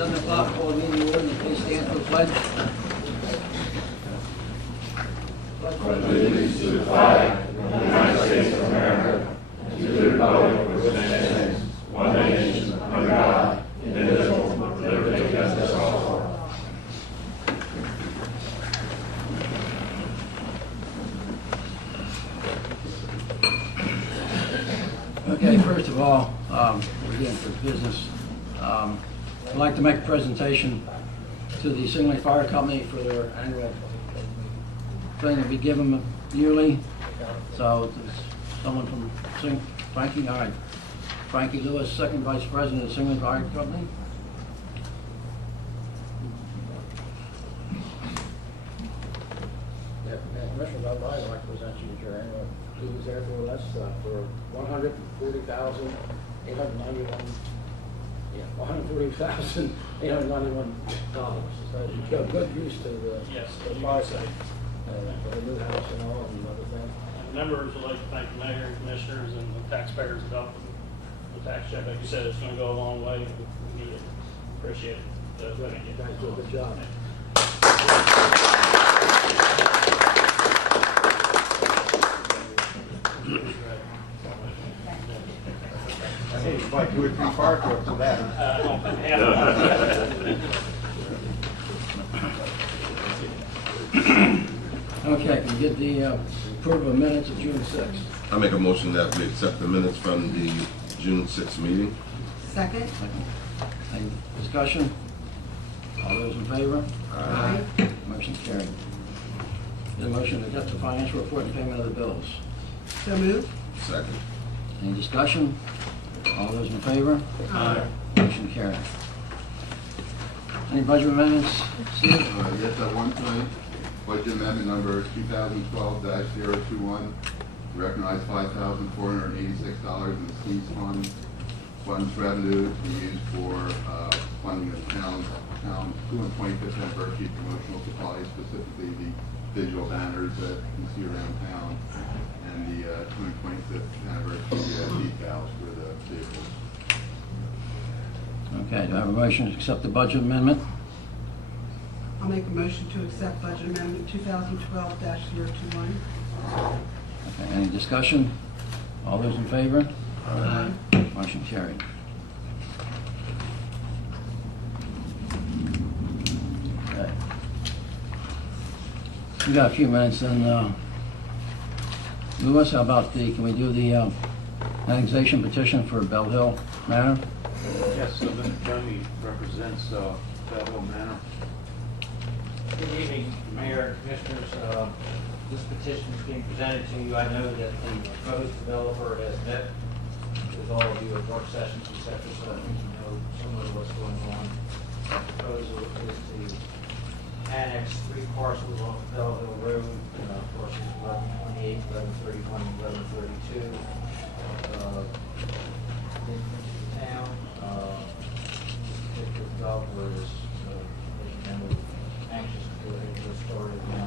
7 o'clock, call the meeting order, and please stand for the pledge. Allegiance to the flag of the United States of America, to the republic for which it stands, one nation, under God, indivisible, with liberty and justice for all. Okay, first of all, we're getting to business. I'd like to make a presentation to the Singley Fire Company for their annual thing to be given yearly. So there's someone from Frankie, all right. Frankie Lewis, second vice president of Singley Fire Company. Yeah, Commissioner, I'd like to present you with your annual dues there for us for $140,891. Yeah, $140,891. So you got good use to the fire site, for the new house and all and other things. And members would like to thank the mayor and commissioners and the taxpayers of Elkton. The tax check, like you said, it's going to go a long way. We need it. Appreciate it. So, thank you. You guys do a good job. I think it's like 2 or 3 fire trucks for that. I don't think half of it. Okay, can you get the approval of minutes of June 6th? I make a motion that we accept the minutes from the June 6th meeting. Second? Any discussion? All those in favor? Aye. Motion carried. Get a motion to accept the financial report and payment of the bills. So moved? Second. Any discussion? All those in favor? Aye. Motion carried. Any budget amendments? Steve? Yes, at one time, budget amendment number 2012-021, to recognize $5,486 in the SEES funds revenue to be used for funding of town's 225th anniversary promotional supplies, specifically the digital banners that you see around town, and the 225th anniversary decals for the vehicles. Okay, do I have a motion to accept the budget amendment? I'll make a motion to accept budget amendment 2012-021. Okay, any discussion? All those in favor? Aye. Motion carried. Okay. We got a few minutes and Lewis, how about can we do the annexation petition for Bell Hill Manor? Yes, so Mr. Jemmy represents Bell Hill Manor. Good evening, Mayor and Commissioners. This petition is being presented to you. I know that the proposed developer has met with all of you at work sessions, et cetera, so I think you know somewhat of what's going on. The proposal is to annex 3 parcels off Bell Hill Road, parcels 1128, 1131, and 1132. Into the town. This particular developer is anxious to go ahead and get started on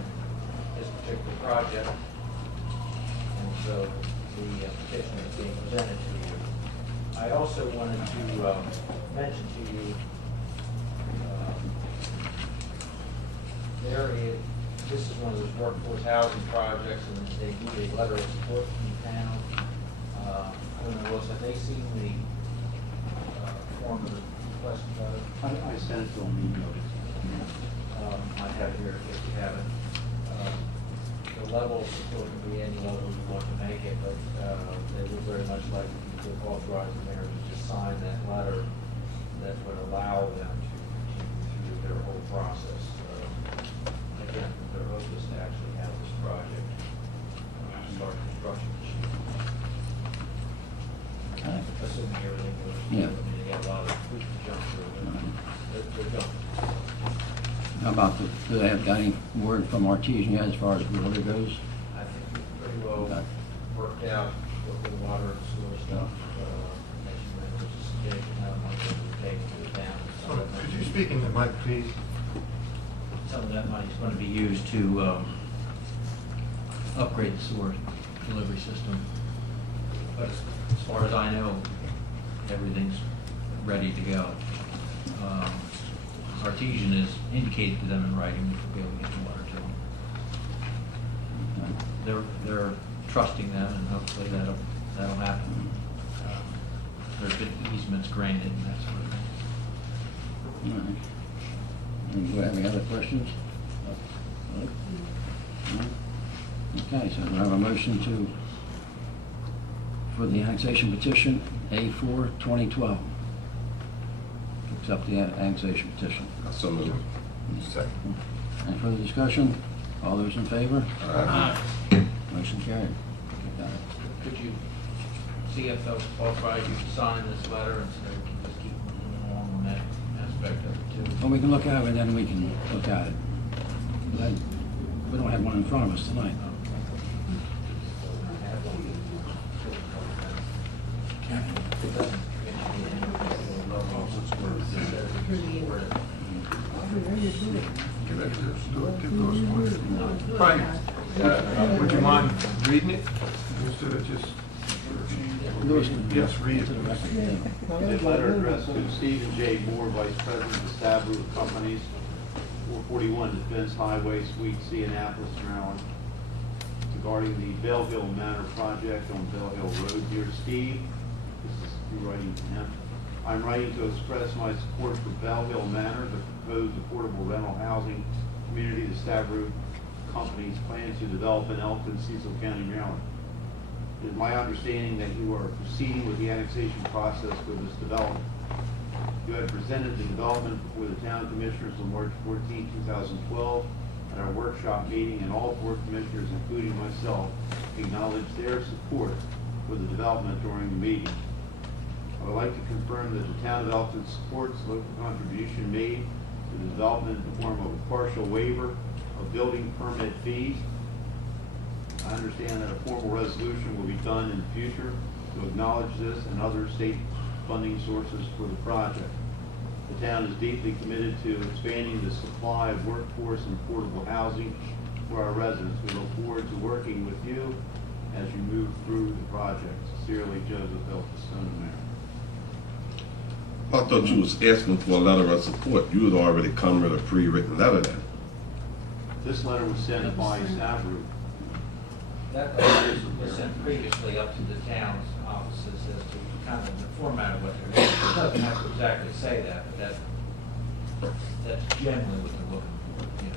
this particular project. And so the petition is being presented to you. I also wanted to mention to you this is one of those workforce housing projects, and they need a letter of support from the town. I don't know, Wilson, have they seen the form of the request? I sent it to him, emailed it. I have it here if you have it. The level of support can be any level you want to make it, but they would very much like you to authorize the mayor to just sign that letter that would allow them to continue through their whole process. Again, their hope is to actually have this project start construction this year. Okay. Assuming everything goes through. Yeah. I mean, they got a lot of hoops to jump through, but they're jumping. How about do they have got any word from Artesian yet as far as the water goes? I think we've pretty well Okay. worked out with the water and sewer stuff. Making that was a suggestion how much it would take to get down. Could you speak in the mic, please? Some of that money is going to be used to upgrade the sewer delivery system. But as far as I know, everything's ready to go. Artesian is indicated to them in writing, we should be able to get the water to them. They're trusting them, and hopefully that'll happen. There's been easements granted and that sort of thing. All right. And do we have any other questions? No? Okay, so do I have a motion for the annexation petition A4 2012? Accept the annexation petition. So moved. Second. Any further discussion? All those in favor? Aye. Motion carried. Got it. Could you see if they'll authorize you to sign this letter, and so we can just keep moving along on that aspect of it too? Well, we can look at it and then we can look at it. We don't have one in front of us tonight. Frank, would you mind reading it? Instead of just, Lewis, yes, read it. to the record, yeah. A letter addressed to Stephen J. Moore, Vice President of Stabrook Companies, 441 Defense Highway, Suite C, Annapolis, Maryland, regarding the Belleville Manor project on Bell Hill Road. Dear Steve, this is you writing to him. I'm writing to express my support for Bell Hill Manor, the proposed affordable rental housing community the Stabrook Companies plan to develop in Elkton, Cecil County, Maryland. It is my understanding that you are proceeding with the annexation process for this development. You had presented the development before the town commissioners on March 14, 2012 at our workshop meeting, and all four commissioners, including myself, acknowledged their support for the development during the meeting. I would like to confirm that the town of Elkton supports the local contribution made to the development in the form of a partial waiver of building permit fees. I understand that a formal resolution will be done in the future to acknowledge this and other state funding sources for the project. The town is deeply committed to expanding the supply of workforce and affordable housing for our residents. We look forward to working with you as you move through the project. Sincerely, Joseph Elkton, Mayor. I thought you was asking for a letter of support. You had already come with a pre-written letter then. This letter was sent by Stabrook. That letter was sent previously up to the town's offices as to kind of the format of what they're doing. It doesn't have to exactly say that, but that's generally what they're looking for, you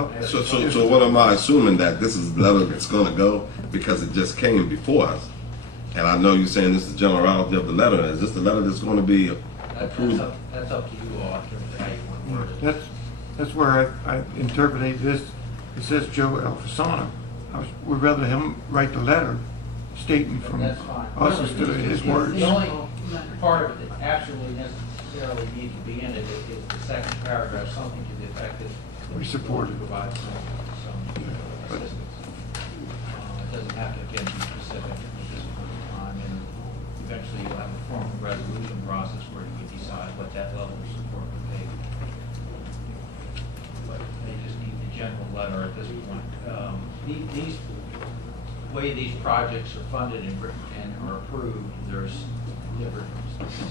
know. Well, So what am I assuming, that this is the letter that's gonna go because it just came before us? And I know you're saying this is the generality of the letter. Is this the letter that's gonna be approved? That's up to you all in terms of how you want to word it. that's where I interpreted this. It says Joe Alfasano. Would rather him write the letter stating from That's fine. us instead of his words. The only part of it that absolutely necessarily needs to be in it is the second paragraph, something to the effect that We support it. provide some assistance. It doesn't have to, again, be specific at this point in time, and eventually you'll have a formal resolution process where you can decide what that level of support would be. But they just need the general letter at this point. These way these projects are funded and are approved, there's different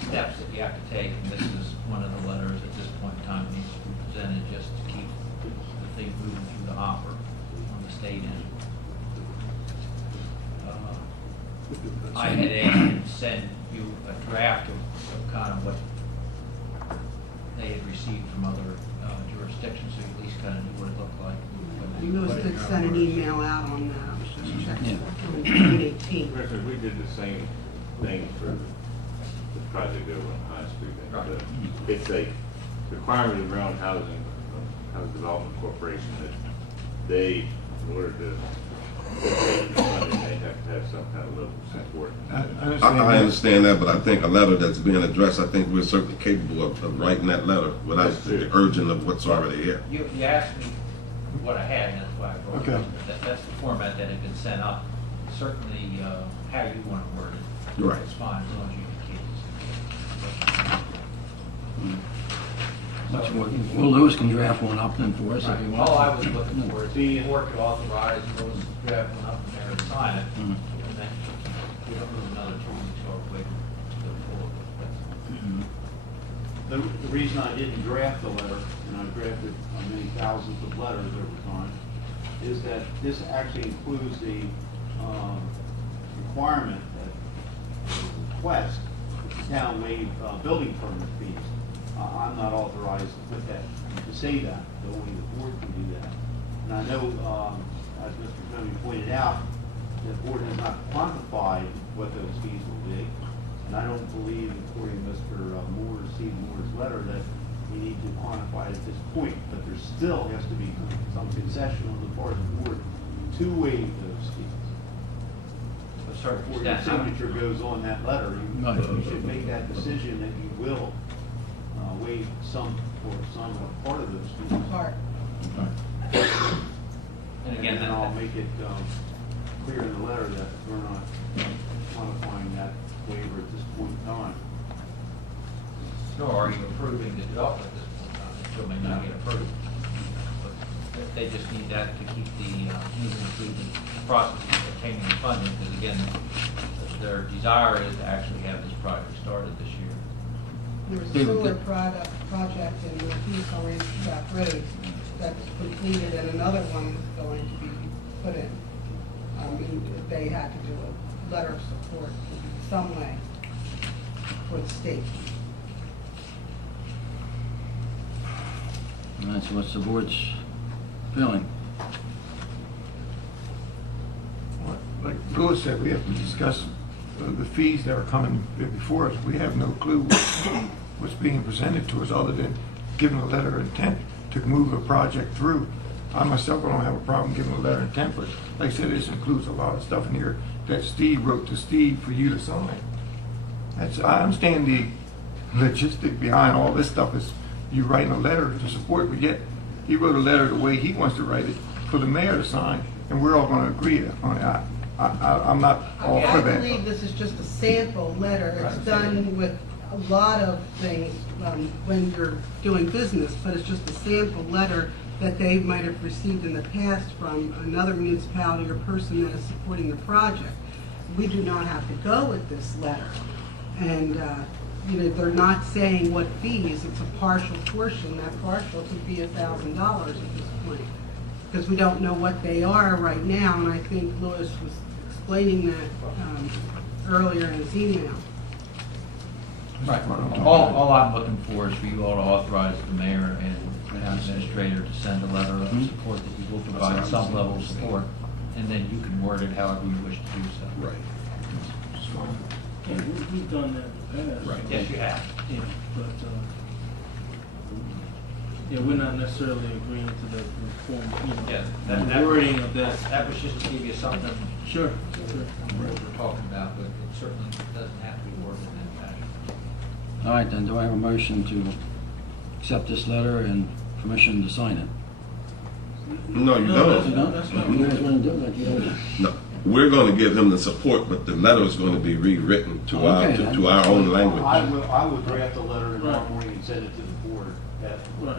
steps that you have to take, and this is one of the letters at this point in time that needs to be presented just to keep the thing moving through the hopper on the state end. I had asked him to send you a draft of kind of what they had received from other jurisdictions, so you at least kind of knew what it looked like. Lewis did send an email out on that, I was just checking, on June 18th. Commissioner, we did the same thing for the project over on High Street. Right. It's a requirement of Maryland Housing Development Corporation that they, in order to obtain the funding, they have to have some kind of local support. I understand that, but I think a letter that's being addressed, I think we're certainly capable of writing that letter without the urging of what's already here. You asked me what I had, and that's why I brought it Okay. up. That's the format that had been sent up. Certainly, how you want to word it. Right. It's fine, as long as you indicate it. Well, Lewis can draft one up then for us if you want. All I was looking for is the board to authorize those draft one up and there and sign it. Mhm. And then we don't lose another 2 weeks or wait to go forward. The reason I didn't draft the letter, and I've drafted many thousands of letters over time, is that this actually includes the requirement that request the town waive building permit fees. I'm not authorized to put that, to say that, but only the board can do that. And I know, as Mr. Tony pointed out, the board has not quantified what those fees will be. And I don't believe, according to Mr. Moore's, Steve Moore's letter, that we need to quantify it at this point. But there still has to be some concession on the part of the board to waive those fees. Before your signature goes on that letter, you should make that decision that you will waive some or some part of those fees. Part. And again, And I'll make it clear in the letter that we're not quantifying that waiver at this point in time. nor are you approving the development at this point in time. It still may not get approved. But they just need that to keep the, moving through the process of obtaining the funding, because again, their desire is to actually have this project started this year. There was a similar project in Northeast Orange Track Road that's completed, and another one is going to be put in. They had to do a letter of support in some way for the state. And that's what's the board's feeling. Like Louis said, we have to discuss the fees that are coming before us. We have no clue what's being presented to us other than giving a letter of intent to move a project through. I myself don't have a problem giving a letter of intent, but like I said, this includes a lot of stuff in here that Steve wrote to Steve for you to sign. I understand the logistic behind all this stuff is you writing a letter to support, but yet he wrote a letter the way he wants to write it for the mayor to sign, and we're all going to agree on it. I'm not all for I that. believe this is just a sample letter. It's done with a lot of things when you're doing business, but it's just a sample letter that they might have received in the past from another municipality or person that is supporting the project. We do not have to go with this letter. And, they're not saying what fees. It's a partial portion. That partial could be $1,000 at this point, because we don't know what they are right now, and I think Louis was explaining that earlier in his email. Right. All I'm looking for is for you all to authorize the mayor and the town administrator to send a letter of support that you will provide some level of support, and then you can word it however you wish to do so. Right. Yeah, we've done that in the past. Right. Yes, you have. Yeah, but, yeah, we're not necessarily agreeing to the form, Yeah, the wording of that. That was just to give you something Sure. what we're talking about, but it certainly doesn't have to be worded in that fashion. All right, then, do I have a motion to accept this letter and permission to sign it? No, you No, don't. that's not. You guys want to do that? You don't? No. We're going to give him the support, but the letter is going to be rewritten to Okay, to our own language. I will draft a letter tomorrow Right. morning and send it to the board that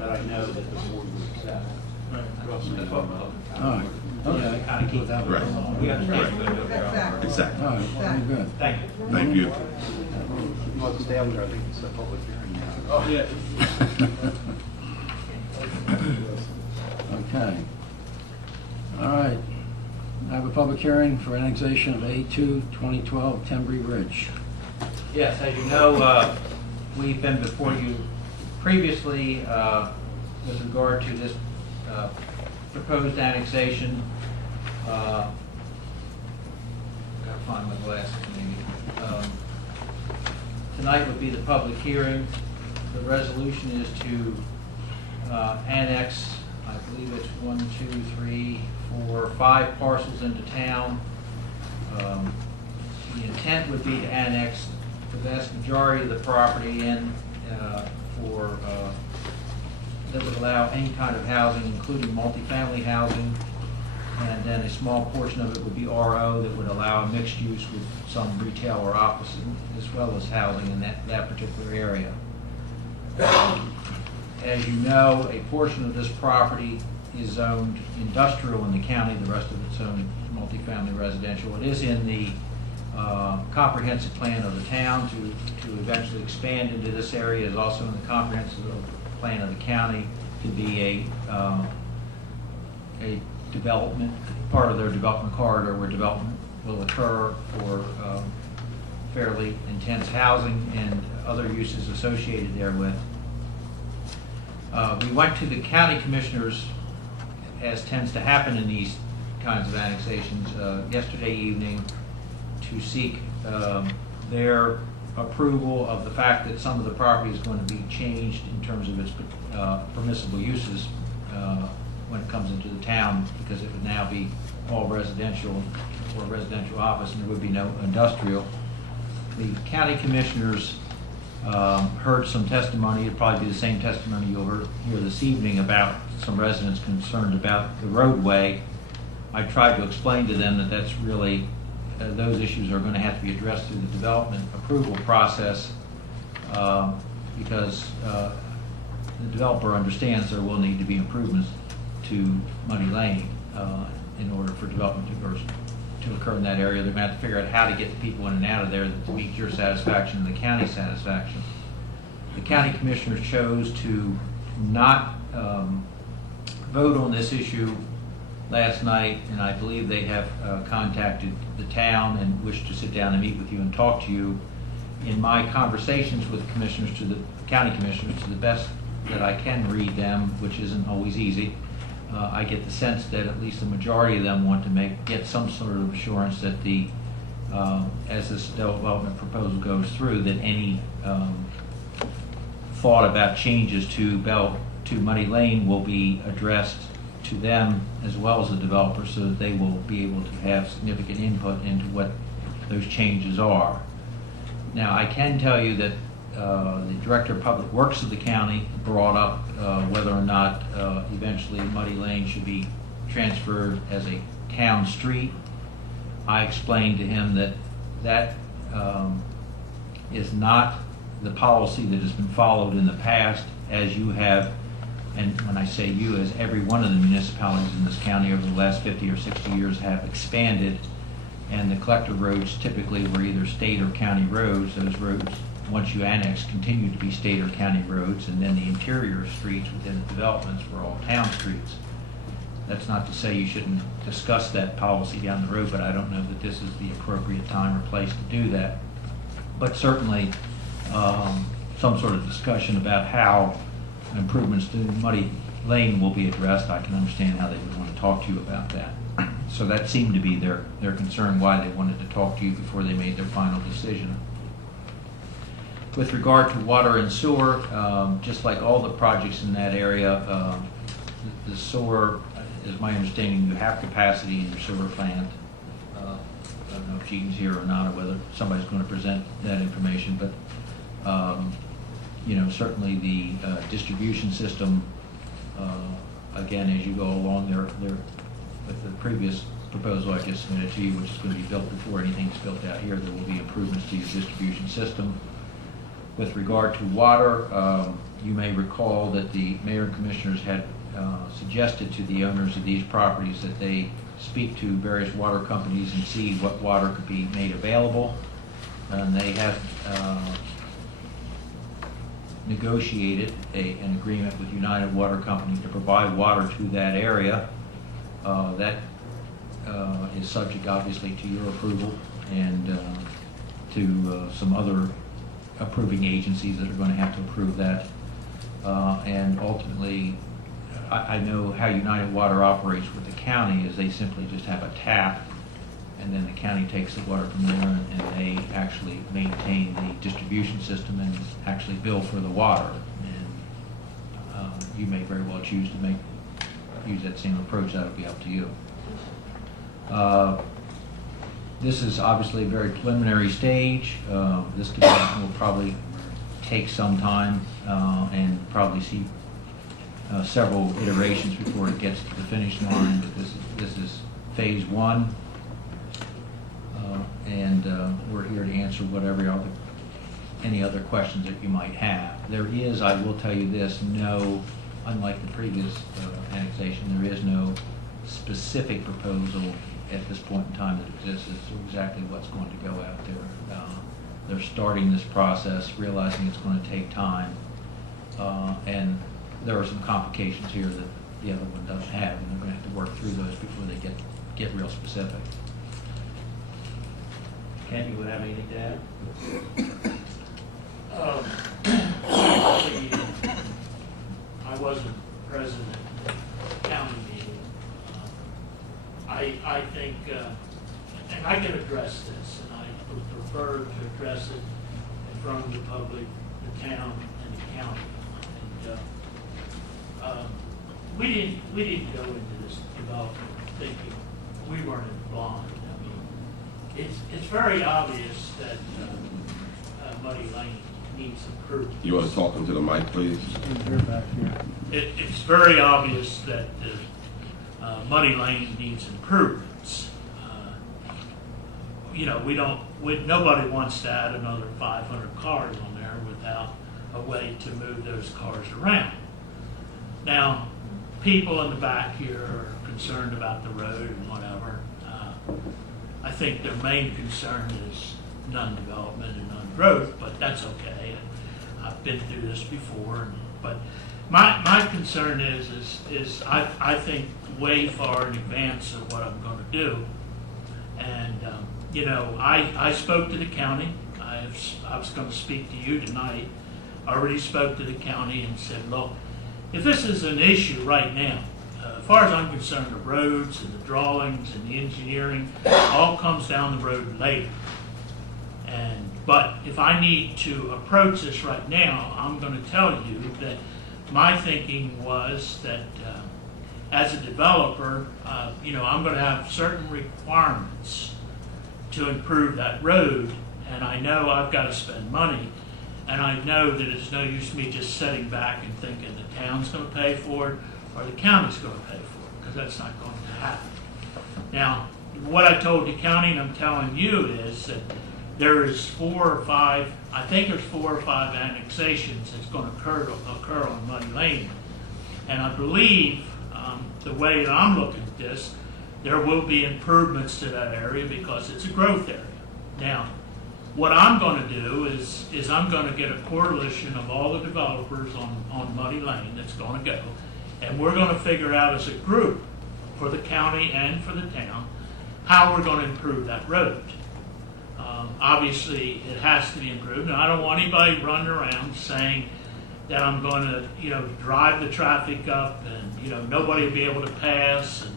I know that the board would accept. Right. Trust me. That's what we're looking for. All right, okay. Kind of keep that. Right. We understand you're going to do it. Exactly. Exactly. All right, very good. Thank you. Thank you. You want to stay up there, I think it's a public hearing now. Oh, yeah. Okay. All right. I have a public hearing for annexation of A2 2012 Tembry Bridge. Yes, as you know, we've been before you previously with regard to this proposed annexation. Gotta find my glasses maybe. Tonight would be the public hearing. The resolution is to annex, I believe it's 1, 2, 3, 4, 5 parcels into town. The intent would be to annex the vast majority of the property in that would allow any kind of housing, including multifamily housing, and then a small portion of it would be RO that would allow a mixed use with some retail or office, as well as housing in that particular area. As you know, a portion of this property is zoned industrial in the county, the rest of it's zoned multifamily residential. It is in the comprehensive plan of the town to eventually expand into this area, is also in the comprehensive plan of the county to be a development, part of their development corridor where development will occur for fairly intense housing and other uses associated therewith. We went to the county commissioners, as tends to happen in these kinds of annexations, yesterday evening to seek their approval of the fact that some of the property is going to be changed in terms of its permissible uses when it comes into the town, because it would now be all residential or residential office, and there would be no industrial. The county commissioners heard some testimony. It'd probably be the same testimony you'll hear this evening about some residents concerned about the roadway. I tried to explain to them that that's really, those issues are going to have to be addressed through the development approval process because the developer understands there will need to be improvements to Muddy Lane in order for development to occur in that area. They're going to have to figure out how to get the people in and out of there to meet your satisfaction and the county's satisfaction. The county commissioners chose to not vote on this issue last night, and I believe they have contacted the town and wish to sit down and meet with you and talk to you. In my conversations with commissioners, to the county commissioners, to the best that I can read them, which isn't always easy, I get the sense that at least the majority of them want to get some sort of assurance that the as this development proposal goes through, that any thought about changes to Muddy Lane will be addressed to them as well as the developer, so that they will be able to have significant input into what those changes are. Now, I can tell you that the Director of Public Works of the county brought up whether or not eventually Muddy Lane should be transferred as a town street. I explained to him that that is not the policy that has been followed in the past, as you have, and when I say you, as every one of the municipalities in this county over the last 50 or 60 years have expanded, and the collector roads typically were either state or county roads. Those roads, once you annex, continue to be state or county roads, and then the interior streets within the developments were all town streets. That's not to say you shouldn't discuss that policy down the road, but I don't know that this is the appropriate time or place to do that. But certainly, some sort of discussion about how improvements to Muddy Lane will be addressed. I can understand how they would want to talk to you about that. So that seemed to be their concern, why they wanted to talk to you before they made their final decision. With regard to water and sewer, just like all the projects in that area, the sewer, is my understanding, you have capacity in your sewer plant. I don't know if Jean's here or not, or whether somebody's going to present that information, but certainly the distribution system, again, as you go along there, with the previous proposal I just submitted to you, which is going to be built before anything's built out here, there will be improvements to your distribution system. With regard to water, you may recall that the mayor and commissioners had suggested to the owners of these properties that they speak to various water companies and see what water could be made available. And they have negotiated an agreement with United Water Company to provide water to that area. That is subject, obviously, to your approval and to some other approving agencies that are going to have to approve that. And ultimately, I know how United Water operates with the county is they simply just have a tap, and then the county takes the water from there, and they actually maintain the distribution system and actually bill for the water. And you may very well choose to use that same approach. That'll be up to you. This is obviously a very preliminary stage. This development will probably take some time and probably see several iterations before it gets to the finish line. But this is phase one, and we're here to answer any other questions that you might have. There is, I will tell you this, unlike the previous annexation, there is no specific proposal at this point in time that exists as to exactly what's going to go out there. They're starting this process, realizing it's going to take time, and there are some complications here that the other one doesn't have, and they're going to have to work through those before they get real specific. Ken, you would have anything to add? Actually, I wasn't present at the county meeting. I think, and I can address this, and I would prefer to address it in front of the public, the town, and the county. And we didn't go into this development thinking we weren't blind. I mean, it's very obvious that Muddy Lane needs improvement. You want to talk into the mic, please? It's very obvious that Muddy Lane needs improvements. You know, nobody wants to add another 500 cars on there without a way to move those cars around. Now, people in the back here are concerned about the road and whatever. I think their main concern is non-development and non-growth, but that's okay. I've been through this before, but my concern is I think way far in advance of what I'm going to do. And you know, I spoke to the county. I was going to speak to you tonight. I already spoke to the county and said, look, if this is an issue right now, as far as I'm concerned, the roads and the drawings and the engineering all comes down the road later. But if I need to approach this right now, I'm going to tell you that my thinking was that as a developer, you know, I'm going to have certain requirements to improve that road, and I know I've got to spend money, and I know that it's no use me just sitting back and thinking the town's going to pay for it or the county's going to pay for it, because that's not going to happen. Now, what I told the county, and I'm telling you, is that there is 4 or 5, I think there's 4 or 5 annexations that's going to occur on Muddy Lane. And I believe, the way that I'm looking at this, there will be improvements to that area because it's a growth area. Now, what I'm going to do is I'm going to get a coalition of all the developers on Muddy Lane that's going to go, and we're going to figure out as a group for the county and for the town how we're going to improve that road. Obviously, it has to be improved, and I don't want anybody running around saying that I'm going to, you know, drive the traffic up and, you know, nobody will be able to pass. And,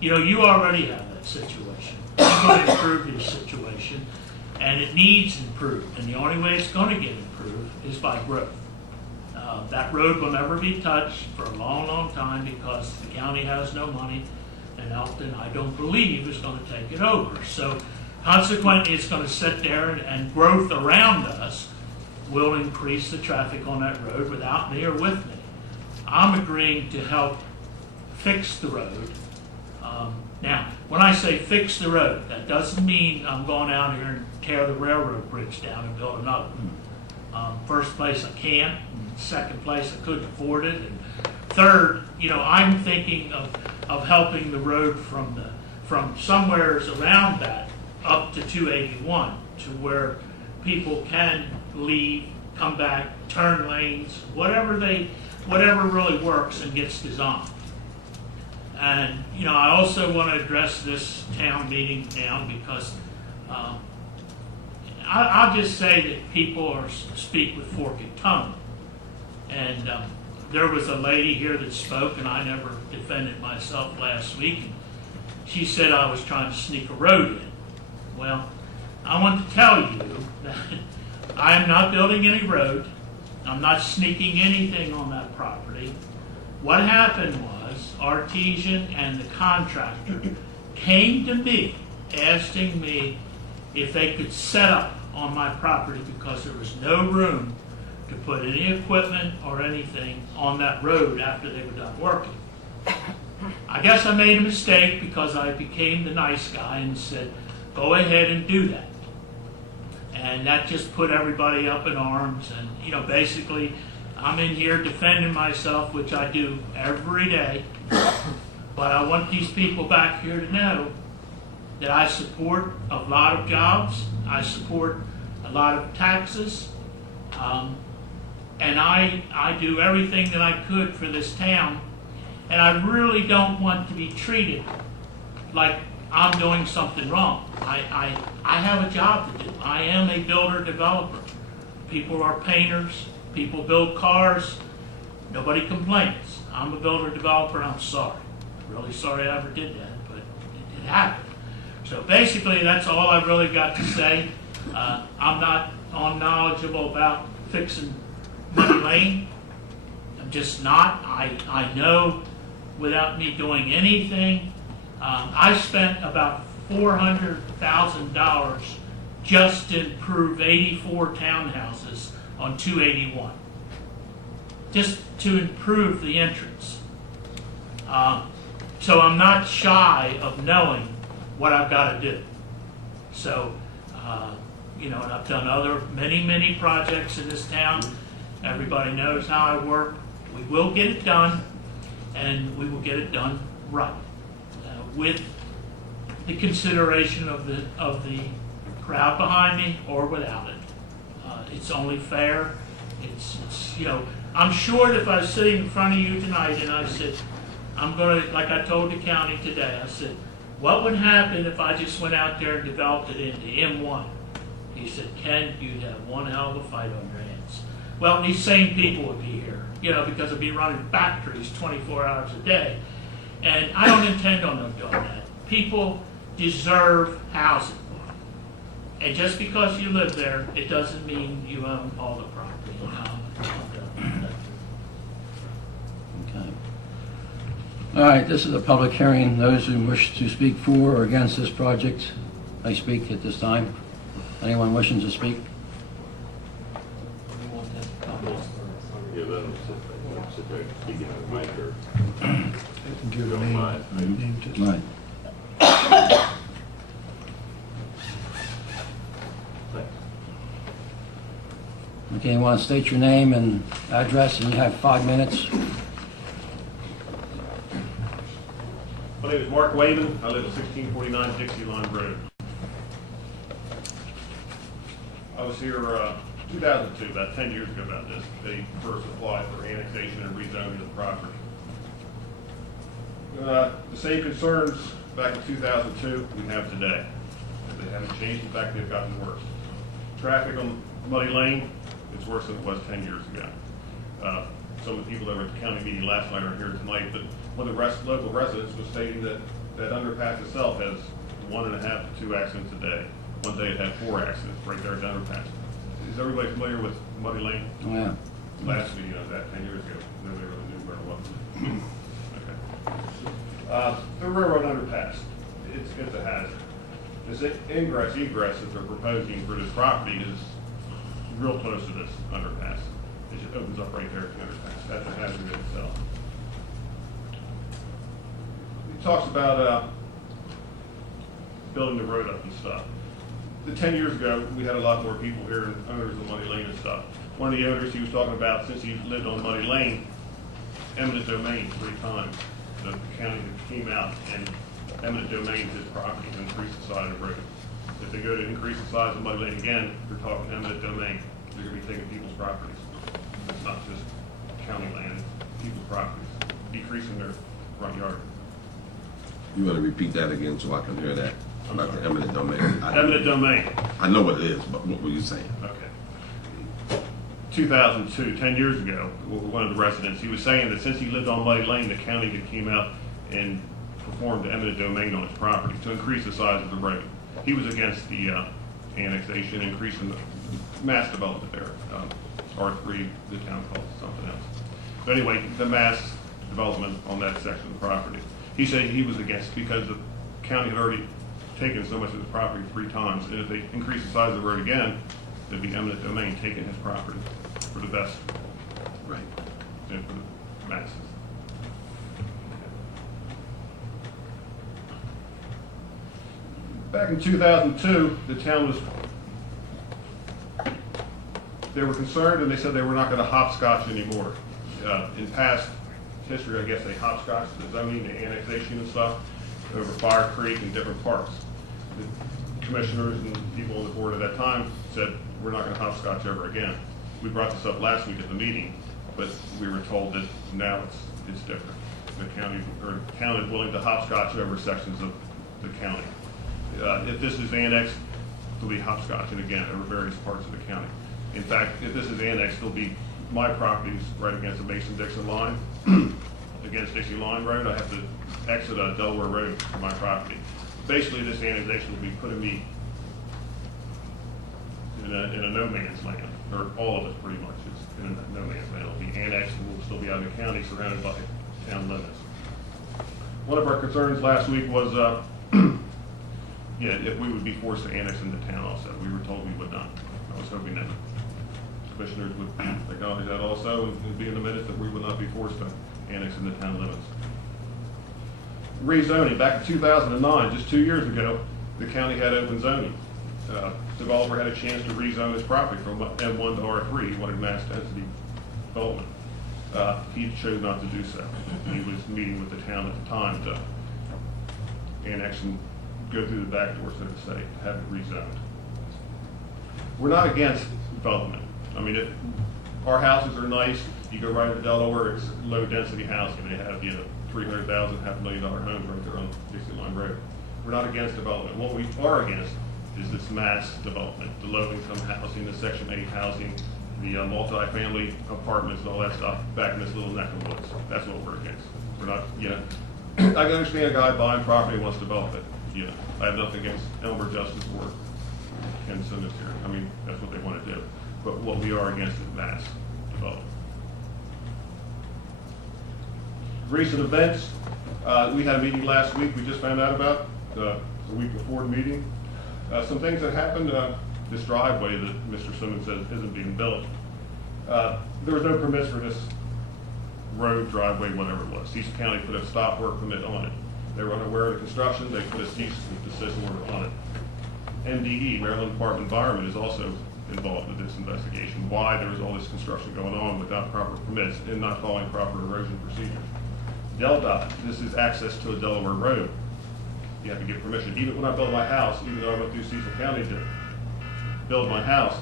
you know, you already have that situation. I'm going to improve your situation, and it needs improved. And the only way it's going to get improved is by growth. That road will never be touched for a long, long time because the county has no money, and Elkton, I don't believe, is going to take it over. So consequently, it's going to sit there, and growth around us will increase the traffic on that road without me or with me. I'm agreeing to help fix the road. Now, when I say fix the road, that doesn't mean I'm going out here and tear the railroad bridge down and build another one. First place, I can't. Second place, I couldn't afford it. And third, you know, I'm thinking of helping the road from somewheres around that up to 281 to where people can leave, come back, turn lanes, whatever really works and gets designed. And, you know, I also want to address this town meeting now because I'll just say that people speak with forked tongue. And there was a lady here that spoke, and I never defended myself last week. And she said I was trying to sneak a road in. Well, I want to tell you that I am not building any road. I'm not sneaking anything on that property. What happened was Artesian and the contractor came to me asking me if they could set up on my property because there was no room to put any equipment or anything on that road after they were done working. I guess I made a mistake because I became the nice guy and said, go ahead and do that. And that just put everybody up in arms. And, you know, basically, I'm in here defending myself, which I do every day. But I want these people back here to know that I support a lot of jobs, I support a lot of taxes, and I do everything that I could for this town, and I really don't want to be treated like I'm doing something wrong. I have a job to do. I am a builder developer. People are painters, people build cars, nobody complains. I'm a builder developer, and I'm sorry. Really sorry I ever did that, but it happened. So basically, that's all I've really got to say. I'm not knowledgeable about fixing Money Lane. I'm just not. I know without me doing anything, I spent about $400,000 just to improve 84 townhouses on 281. Just to improve the entrance. So I'm not shy of knowing what I've got to do. So, and I've done many projects in this town. Everybody knows how I work. We will get it done, and we will get it done right, with the consideration of the crowd behind me or without it. It's only fair. It's I'm sure that if I was sitting in front of you tonight and I said, I'm going to, like I told the county today, I said, what would happen if I just went out there and developed it into M1? He said, Ken, you'd have one hell of a fight on your hands. Well, these same people would be here, because I'd be running factories 24 hours a day. And I don't intend on them doing that. People deserve housing. And just because you live there, it doesn't mean you own all the property. Okay. All right, this is a public hearing. Those who wish to speak for or against this project may speak at this time. Anyone wishing to speak? Yeah, let them sit there speaking on the mic or Give a don't name. mind. Name to- Right. Okay, you want to state your name and address, and you have 5 minutes. My name is Mark Wayman. I live at 1649 Dixie Line Road. I was here 2002, about 10 years ago about this. They first applied for annexation and rezoning of the property. The same concerns back in 2002 we have today. They haven't changed. In fact, they've gotten worse. Traffic on Muddy Lane, it's worse than it was 10 years ago. Some of the people that were at the county meeting last night are here tonight, but one of the local residents was stating that that underpass itself has 1.5 to 2 accidents a day. One day it had 4 accidents right there at the underpass. Is everybody familiar with Muddy Lane? Oh, yeah. Last meeting of that 10 years ago, nobody really knew where it was. Okay. The railroad underpass, it's a hazard. This egress that they're proposing for this property is real close to this underpass. It just opens up right there at the underpass. That's a hazard in itself. He talks about building the road up and stuff. 10 years ago, we had a lot more people here and owners of Muddy Lane and stuff. One of the owners he was talking about, since he lived on Muddy Lane, eminent domain 3 times. The county came out and eminent domain his property to increase the size of the road. If they go to increase the size of Muddy Lane again, they're talking eminent domain. They're going to be taking people's properties. It's not just county land, it's people's properties, decreasing their front yard. You want to repeat that again so I can hear that about the eminent domain? Eminent domain. I know what it is, but what were you saying? Okay. 2002, 10 years ago, one of the residents, he was saying that since he lived on Muddy Lane, the county had came out and performed the eminent domain on his property to increase the size of the road. He was against the annexation, increasing the mass development there. R3, the town calls it something else. But anyway, the mass development on that section of the property. He said he was against because the county had already taken so much of his property 3 times, and if they increase the size of the road again, it'd be eminent domain taking his property for the best, Right. and for the masses. Back in 2002, the town was, they were concerned and they said they were not going to hopscotch anymore. In past history, I guess they hopscotched the zoning, the annexation and stuff over Fire Creek and different parks. the commissioners and people on the board at that time said, we're not gonna hopscotch ever again. We brought this up last week at the meeting, but we were told that now it's different. The county, or the town is willing to hopscotch over sections of the county. If this is annexed, it'll be hopscotching again over various parts of the county. In fact, if this is annexed, it'll be my property's right against the Mason-Dixon line, against Dixie Line Road. I have to exit Delaware Road for my property. Basically, this annexation will be putting me in a no man's land, or all of it pretty much is in a no man's land. It'll be annexed and we'll still be out in the county surrounded by town limits. One of our concerns last week was, if we would be forced to annex into town also. We were told we would not. I was hoping that commissioners would acknowledge that also and be in the minutes that we would not be forced to annex into town limits. Rezoning, back in 2009, just 2 years ago, the county had open zoning. Developer had a chance to rezone his property from M1 to R3. He wanted mass density development. He chose not to do so. He was meeting with the town at the time to annex and go through the back door, so to say, have it rezoned. We're not against development. I mean, our houses are nice. You go right into Delaware, it's low density housing. They have, $300,000, $500,000 homes right there on Dixie Line Road. We're not against development. What we are against is this mass development, the low income housing, the Section 8 housing, the multi-family apartments and all that stuff back in this little neck of woods. That's what we're against. We're not, I can understand a guy buying property and wants to develop it. I have nothing against Elmer Justice or Ken Simmons here. I mean, that's what they want to do. But what we are against is mass development. Recent events, we had a meeting last week we just found out about, the week before the meeting. Some things that happened, this driveway that Mr. Simmons says isn't being built. There was no permits for this road, driveway, whatever it was. Cecil County put a stop work permit on it. They were unaware of the construction, they put a cease and desist order on it. MDE, Maryland Department of Environment, is also involved with this investigation. Why there was all this construction going on without proper permits and not following proper erosion procedures. DelDOT, this is access to a Delaware road. You have to get permission. Even when I built my house, even though I went through Cecil County to build my house,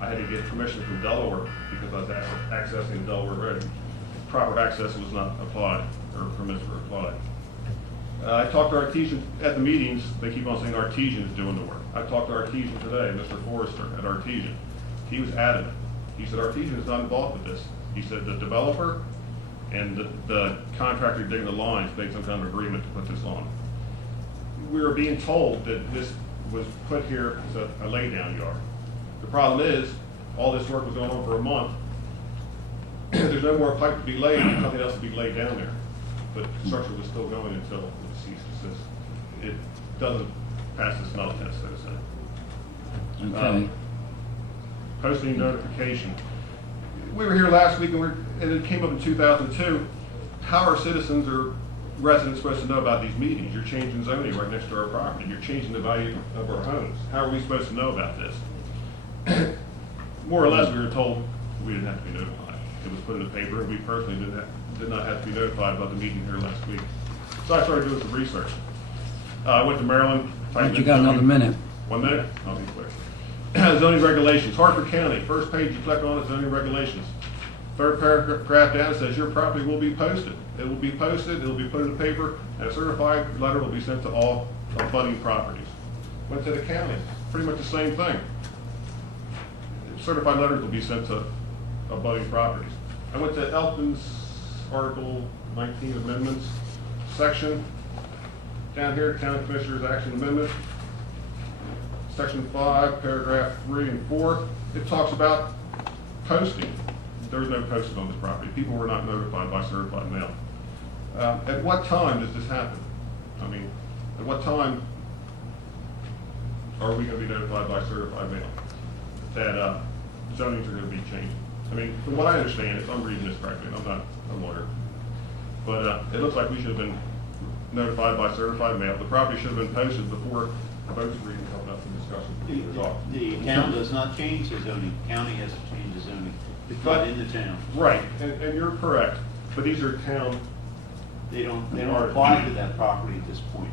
I had to get permission from Delaware because I was accessing the Delaware road. Proper access was not applied, or permits were applied. I talked to Artesian at the meetings. They keep on saying Artesian is doing the work. I talked to Artesian today, Mr. Forrester at Artesian. He was adamant. He said Artesian is not involved with this. He said the developer and the contractor digging the lines made some kind of agreement to put this on. We were being told that this was put here as a laydown yard. The problem is, all this work was going on for a month. There's no more pipe to be laid, nothing else to be laid down there. But construction was still going until it ceased to desist. It doesn't pass the smell test, so to say. Okay. Posting notification. We were here last week and it came up in 2002. How are citizens or residents supposed to know about these meetings? You're changing zoning right next to our property. You're changing the value of our homes. How are we supposed to know about this? More or less, we were told we didn't have to be notified. It was put in the paper, and we personally did not have to be notified about the meeting here last week. So I started doing some research. I went to Maryland. But you got another minute. 1 minute? I'll be quick. Zoning regulations. Hartford County. First page you click on is zoning regulations. Third paragraph down says your property will be posted. It will be posted, it will be put in the paper, and a certified letter will be sent to all abutting properties. Went to the county. Pretty much the same thing. Certified letters will be sent to abutting properties. I went to Elkton's Article 19 Amendments section. Down here, County Commissioners Action Amendment. Section 5, paragraph 3 and 4. It talks about posting. There was no posting on this property. People were not notified by certified mail. At what time does this happen? I mean, at what time are we going to be notified by certified mail that zonings are going to be changed? I mean, from what I understand, if I'm reading this correctly, and I'm not a lawyer, but it looks like we should have been notified by certified mail. The property should have been posted before folks were even coming up in discussion. The town does not change the zoning. County has to change the zoning. It's not in the town. Right, and you're correct, but these are town. They don't apply to that property at this point.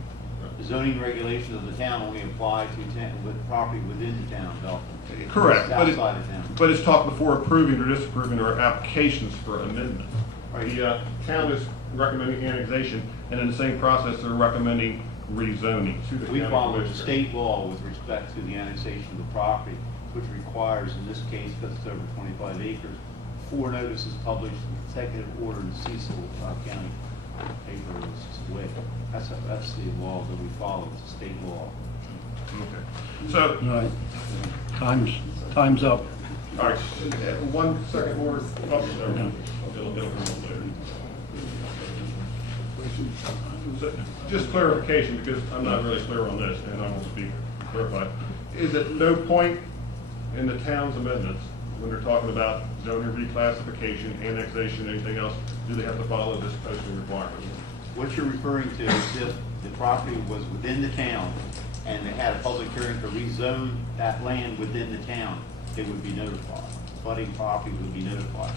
the zoning regulations of the town only apply to with property within the town of Elkton. Correct, but Outside of town. but it's talked before approving or disapproving or applications for amendment. Right. The town is recommending annexation, and in the same process, they're recommending rezoning to the We county follow the commissioner. state law with respect to the annexation of the property, which requires, in this case, because it's over 25 acres, 4 notices published in consecutive order in Cecil County paper is way. That's the law that we follow, it's a state law. Okay. So, All right. Time's up. all right, 1 second more. It'll come later. So, just clarification, because I'm not really clear on this, and I will speak clarify. Is at no point in the town's amendments, when they're talking about zoning reclassification, annexation, anything else, do they have to follow this posting requirement? What you're referring to is if the property was within the town and they had a public hearing to rezone that land within the town, they would be notified. Budding property would be notified.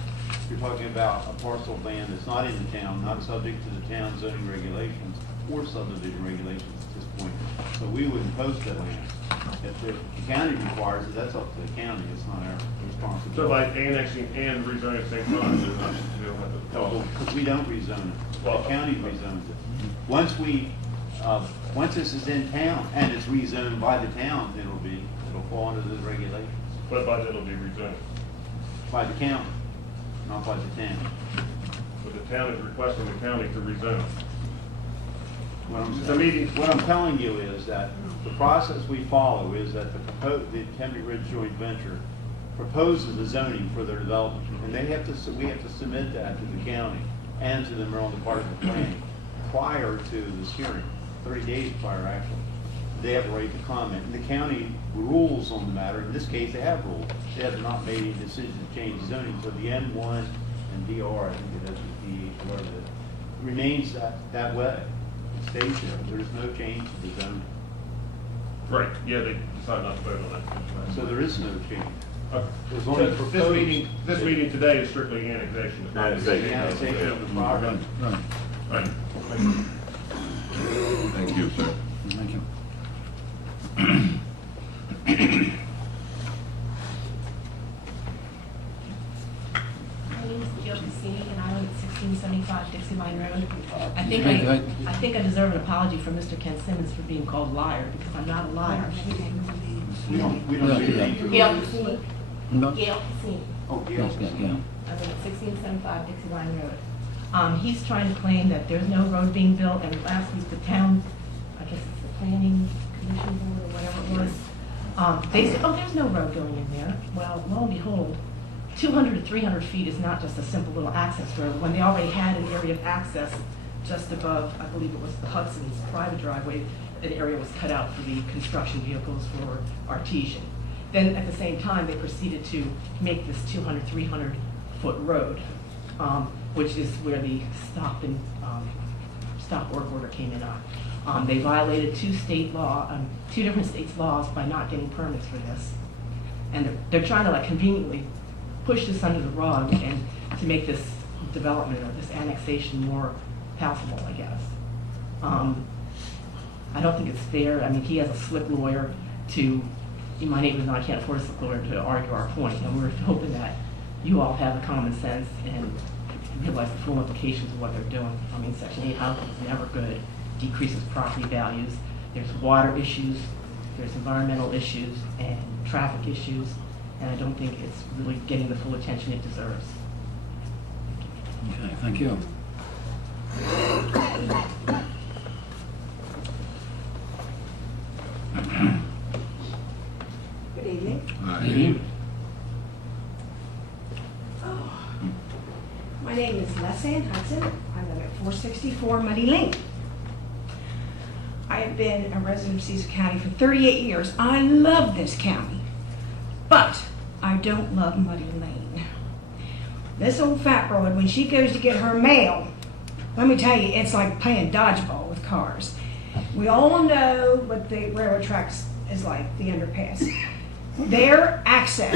You're talking about a parcel of land that's not in the town, not subject to the town zoning regulations or subdivision regulations at this point. So we wouldn't post that land. If the county requires it, that's up to the county, it's not our responsibility. So by annexing and rezoning at the same time, they're not, they don't have to follow. Because we don't rezone it, the county rezones it. Once this is in town and it's rezoned by the town, it'll fall under those regulations, But by then it'll be rezoned. by the county, not by the town. But the town is requesting the county to rezone. What I'm telling you is that the process we follow is that the Tempe Ridge Joint Venture proposes the zoning for their development, and we have to submit that to the county and to the Maryland Department of Planning prior to this hearing, 30 days prior actually. They have a right to comment, and the county rules on the matter. In this case, they have ruled. They have not made any decision to change zoning, so the M1 and DR, I think it is the DH, whatever it is, remains that way. It stays there. There's no change to the zoning. Right, yeah, they decided not to vote on that. So there is no change. Okay. There's So only this proposed. meeting today is strictly annexation. Annexation. The annexation of the property. Right. Right. Thank you, sir. Thank you. My name is Jill Cassini, and I live at 1675 Dixie Line Road. I think Hey, I think I deserve an apology from Mr. Ken Simmons for being called liar, because I'm not a liar. We don't Yeah, do yeah. anything. Gail Cassini. No? Gail Cassini. Oh, Yes, yes, yeah. I live at 1675 Dixie Line Road. He's trying to claim that there's no road being built, and last week the town, I guess it's the planning commission board or whatever it was, they said, oh, there's no road going in there. Well, lo and behold, 200 to 300 feet is not just a simple little access road. When they already had an area of access just above, I believe it was the Hudson's private driveway, an area was cut out for the construction vehicles for Artesian. Then at the same time, they proceeded to make this 200, 300 foot road, which is where the stop work order came in on. They violated two different states' laws by not getting permits for this. And they're trying to conveniently push this under the rug and to make this development or this annexation more palatable, I guess. I don't think it's fair. I mean, he has a slick lawyer my neighbors and I can't afford a slick lawyer to argue our point, and we're hoping that you all have the common sense and realize the full implications of what they're doing. I mean, Section 8 housing is never good, decreases property values. There's water issues, there's environmental issues, and traffic issues, and I don't think it's really getting the full attention it deserves. Okay, thank you. Good evening. Hi. My name is Lesanne Hudson. I live at 464 Muddy Lane. I have been a resident of Cecil County for 38 years. I love this county, but I don't love Muddy Lane. This old fat broad, when she goes to get her mail, let me tell you, it's like playing dodgeball with cars. We all know what the railroad tracks is like, the underpass. Their access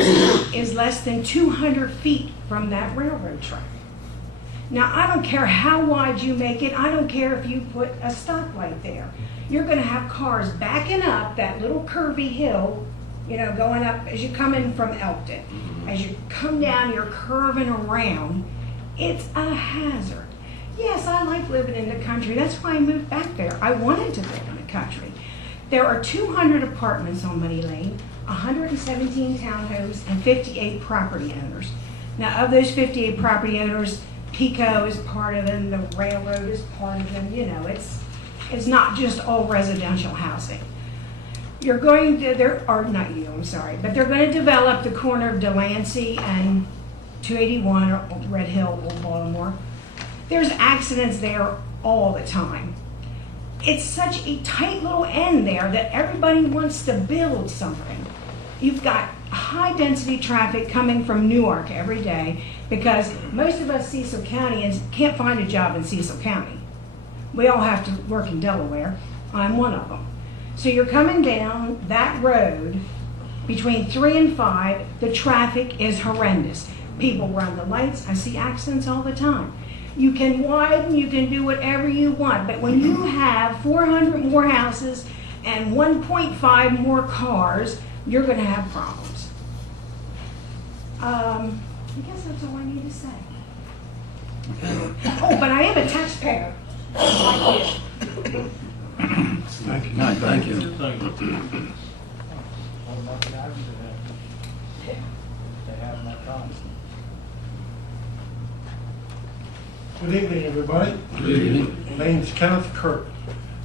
is less than 200 feet from that railroad track. Now, I don't care how wide you make it, I don't care if you put a stoplight there. You're gonna have cars backing up that little curvy hill, you know, going up as you come in from Elkton. As you come down, you're curving around. It's a hazard. Yes, I like living in the country. That's why I moved back there. I wanted to live in the country. There are 200 apartments on Muddy Lane, 117 townhomes, and 58 property owners. Now, of those 58 property owners, Pico is part of them, the railroad is part of them. You know, it's not just all residential housing. You're going to, not you, I'm sorry, but they're going to develop the corner of Delancey and 281 or Red Hill, Old Baltimore. There's accidents there all the time. It's such a tight little end there that everybody wants to build something. You've got high density traffic coming from Newark every day because most of us Cecil Countyans can't find a job in Cecil County. We all have to work in Delaware. I'm one of them. So you're coming down that road between 3 and 5, the traffic is horrendous. People run the lights, I see accidents all the time. You can widen, you can do whatever you want, but when you have 400 more houses and 1.5 more cars, you're gonna have problems. I guess that's all I need to say. Oh, but I am a taxpayer. Like you. Thank you. No, thank you. Good evening, everybody. Good evening. My name's Kenneth Kirk.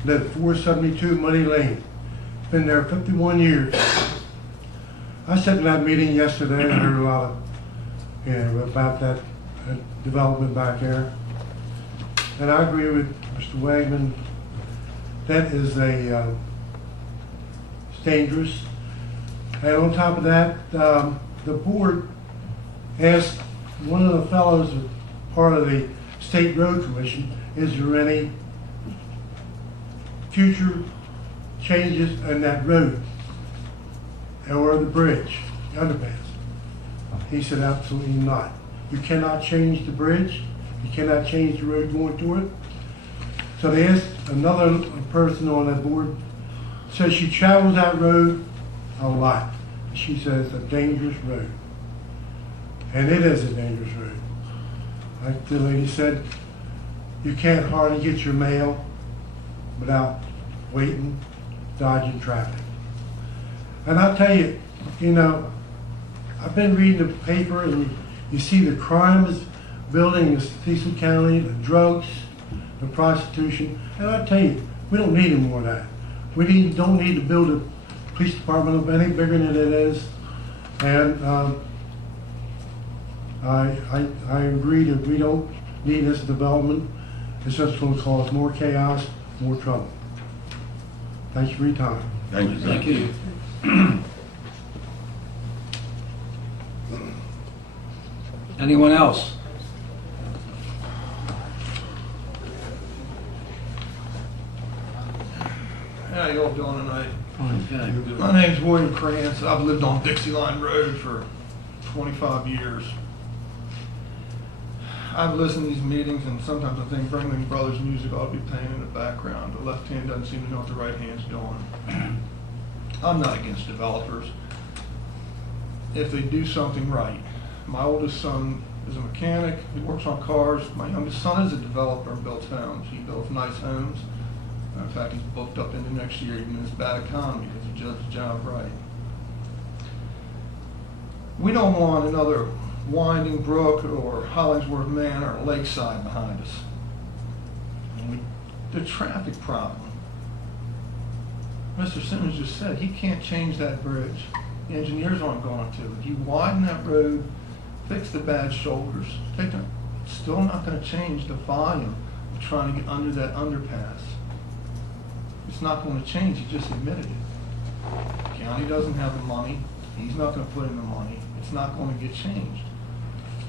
Live 472 Muddy Lane. Been there 51 years. I sat in that meeting yesterday and heard a lot of, about that development back there. And I agree with Mr. Wagman. That is it's dangerous. And on top of that, the board asked one of the fellows, part of the State Road Commission, is there any future changes in that road or the bridge, the underpass? He said absolutely not. You cannot change the bridge. You cannot change the road going to it. So they asked another person on that board, says she travels that road a lot. She says it's a dangerous road. And it is a dangerous road. Like the lady said, you can't hardly get your mail without waiting, dodging traffic. And I'll tell you, I've been reading the paper and you see the crime is building in Cecil County, the drugs, the prostitution, and I tell you, we don't need any more of that. We don't need to build a police department up any bigger than it is. And I agree that we don't need this development. It's just going to cause more chaos, more trouble. Thank you for your time. Thank you. Thank you. Anyone else? How y'all doing tonight? Okay. My name's William Krantz. I've lived on Dixie Line Road for 25 years. I've listened to these meetings and sometimes I think Ringling Brothers music ought to be playing in the background. The left hand doesn't seem to know what the right hand's doing. I'm not against developers if they do something right. My oldest son is a mechanic. He works on cars. My youngest son is a developer and builds homes. He builds nice homes. In fact, he's booked up into next year even in this bad economy because he does the job right. We don't want another Winding Brook or Hollingsworth Manor or Lakeside behind us. And the traffic problem. Mr. Simmons just said he can't change that bridge. The engineers aren't going to. If you widen that road, fix the bad shoulders, it's still not going to change the volume of trying to get under that underpass. It's not going to change, he just admitted it. The county doesn't have the money, he's not going to put in the money, it's not going to get changed.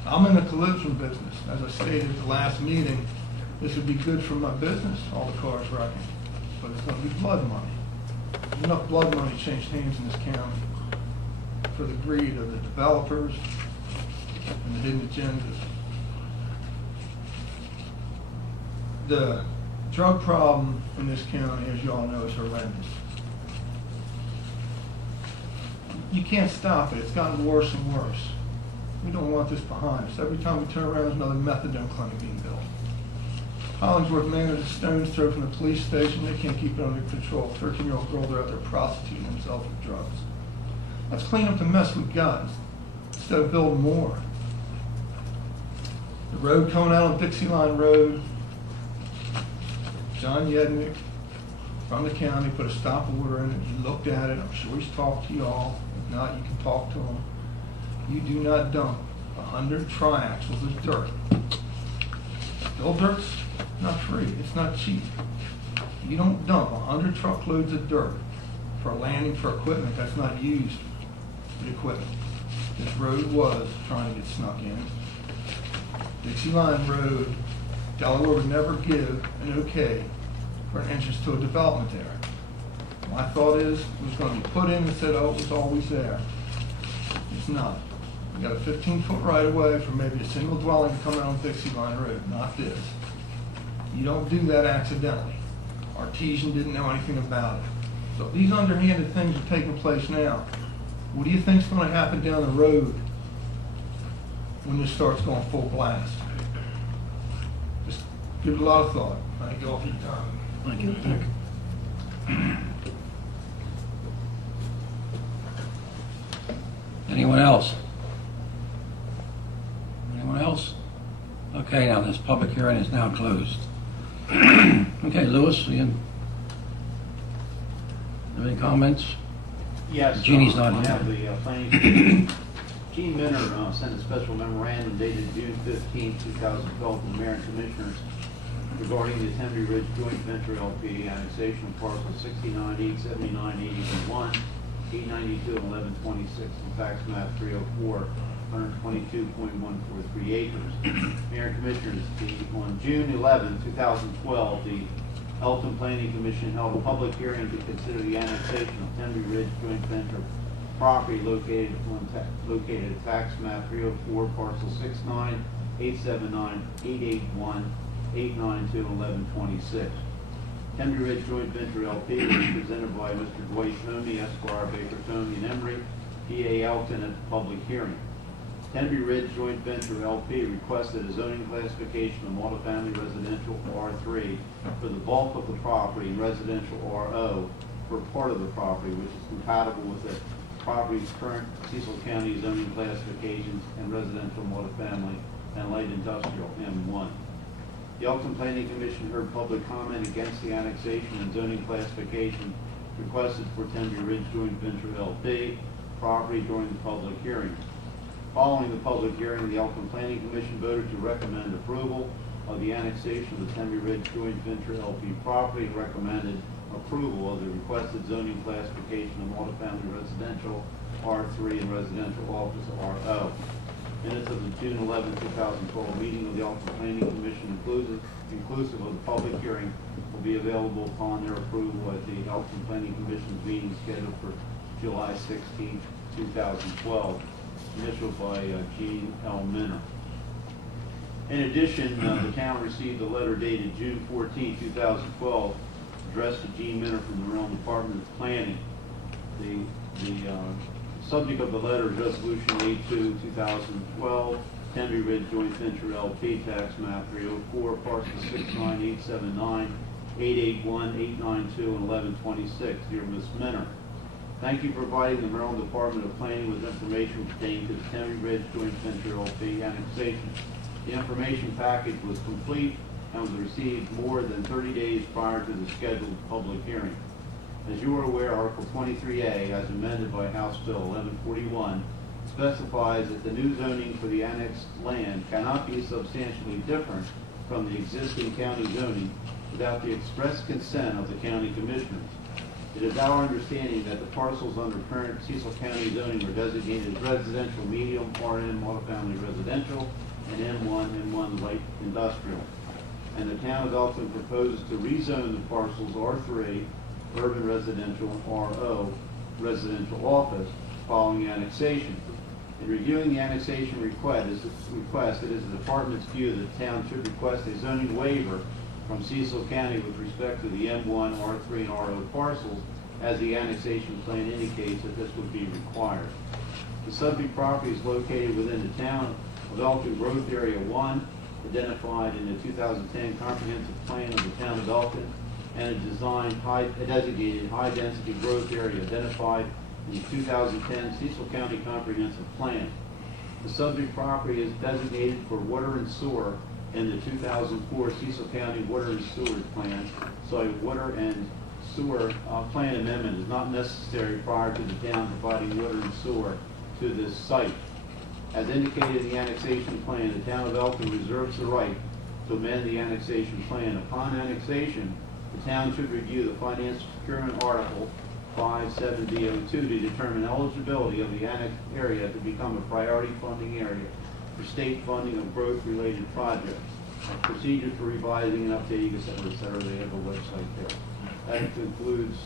I'm in the collision business. As I stated at the last meeting, this would be good for my business, all the cars wrecking, but it's going to be blood money. There's enough blood money changed hands in this county for the greed of the developers and the hidden agendas. The drug problem in this county, as you all know, is horrendous. You can't stop it. It's gotten worse and worse. We don't want this behind us. Every time we turn around, there's another methadone clinic being built. Hollingsworth Man is a stone's throw from the police station. They can't keep it under control. 13-year-old girls are out there prostituting themselves with drugs. Let's clean up the mess we've got instead of building more. The road coming out on Dixie Line Road, John Yednick from the county put a stop order in it. He looked at it. I'm sure he's talked to y'all. If not, you can talk to him. You do not dump 100 triaxles of dirt. Still dirt's not free. It's not cheap. You don't dump 100 truckloads of dirt for landing for equipment that's not used for the equipment. This road was trying to get snuck in. Dixie Line Road, Delaware would never give an okay for an entrance to a development there. My thought is it was going to be put in and said, oh, it was always there. It's not. We got a 15-foot right of way for maybe a single dwelling to come out on Dixie Line Road, not this. You don't do that accidentally. Artesian didn't know anything about it. So if these underhanded things are taking place now, what do you think is going to happen down the road when this starts going full blast? Just give it a lot of thought. Thank you all for your time. Thank you. Anyone else? Anyone else? Okay, now this public hearing is now closed. Okay, Louis, you have any comments? Yes. Jeannie's not I here. have the planning commission. Gene Minner sent a special memorandum dated June 15, 2012 to the mayor and commissioners regarding the Tenby Ridge Joint Venture LP annexation of parcel 69, 879, 881, 892, and 1126 on tax map 304, 122.143 acres. Mayor and commissioners, on June 11, 2012, the Elkton Planning Commission held a public hearing to consider the annexation of Tenby Ridge Joint Venture property located at tax map 304, parcel 69, 879, 881, 892, and 1126. Tenby Ridge Joint Venture LP was presented by Mr. Dwight Tomey, Esquire, Baker, Tomey, and Emery, PA Elkton, at the public hearing. Tenby Ridge Joint Venture LP requested a zoning classification of multifamily residential R3 for the bulk of the property and residential RO for part of the property, which is compatible with the property's current Cecil County zoning classifications and residential multifamily and light industrial M1. The Elkton Planning Commission heard public comment against the annexation and zoning classification requested for Tenby Ridge Joint Venture LP property during the public hearing. Following the public hearing, the Elkton Planning Commission voted to recommend approval of the annexation of the Tenby Ridge Joint Venture LP property and recommended approval of the requested zoning classification of multifamily residential R3 and residential office RO. Minutes of the June 11, 2012 meeting of the Elkton Planning Commission inclusive of the public hearing will be available upon their approval at the Elkton Planning Commission's meeting scheduled for July 16, 2012. Initialed by Gene L. Minner. In addition, the town received a letter dated June 14, 2012, addressed to Gene Minner from the Maryland Department of Planning. The subject of the letter is Resolution 82, 2012, Tenby Ridge Joint Venture LP Tax Map 304, parcel 69879, 881, 892, and 1126. Dear Ms. Minner, thank you for providing the Maryland Department of Planning with information pertaining to the Tenby Ridge Joint Venture LP annexation. The information package was complete and was received more than 30 days prior to the scheduled public hearing. As you are aware, Article 23A, as amended by House Bill 1141, specifies that the new zoning for the annexed land cannot be substantially different from the existing county zoning without the express consent of the county commissioners. It is our understanding that the parcels under current Cecil County zoning are designated as residential medium, RN, multifamily residential, and M1 light industrial. And the town of Elkton proposes to rezone the parcels R3, urban residential, and RO, residential office, following annexation. In reviewing the annexation request, it is the department's view that the town should request a zoning waiver from Cecil County with respect to the M1, R3, and RO parcels, as the annexation plan indicates that this would be required. The subject property is located within the town of Elkton Growth Area 1, identified in the 2010 Comprehensive Plan of the Town of Elkton, and a designated high-density growth area identified in the 2010 Cecil County Comprehensive Plan. The subject property is designated for water and sewer in the 2004 Cecil County Water and Sewer Plan, so a water and sewer plan amendment is not necessary prior to the town providing water and sewer to this site. As indicated in the annexation plan, the town of Elkton reserves the right to amend the annexation plan. Upon annexation, the town should review the finance procurement article 57D02 to determine eligibility of the annexed area to become a priority funding area for state funding of growth-related projects. Procedure for revising and updating, et cetera, they have a website there. That concludes,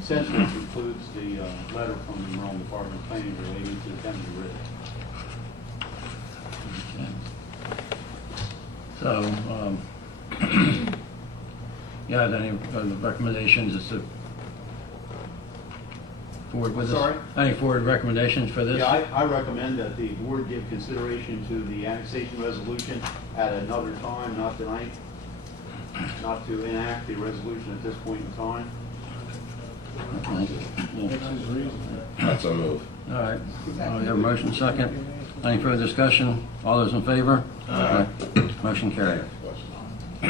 essentially concludes the letter from the Maryland Department of Planning relating to the Thames River. So, you have any recommendations as to forward with this? Sorry? Any forward recommendations for this? Yeah, I recommend that the board give consideration to the annexation resolution at another time, not tonight, not to enact the resolution at this point in time. Okay. Yeah. That's a move. All right, we have a motion second. Any further discussion? All those in favor? Aye. Motion carried. I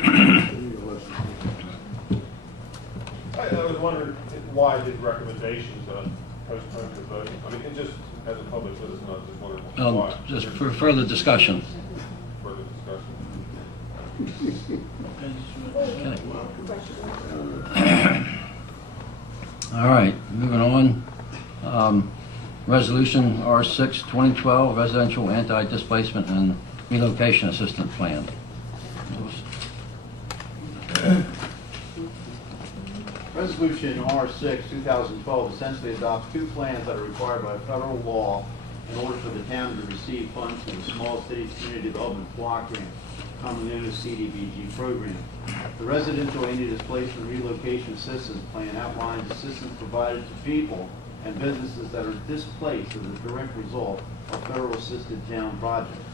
was wondering why did recommendations postpone the voting? I mean, just as a public citizen, I was just wondering why. Just for further discussion. Further discussion. Okay. All right, moving on. Resolution R6 2012 Residential Anti-Displacement and Relocation Assistance Plan. Resolution R6 2012 essentially adopts two plans that are required by federal law in order for the town to receive funds from the Small Cities Community Development Block Grant, commonly known as CDBG program. The Residential Anti-Displacement Relocation Assistance Plan outlines assistance provided to people and businesses that are displaced as a direct result of federal assisted town projects.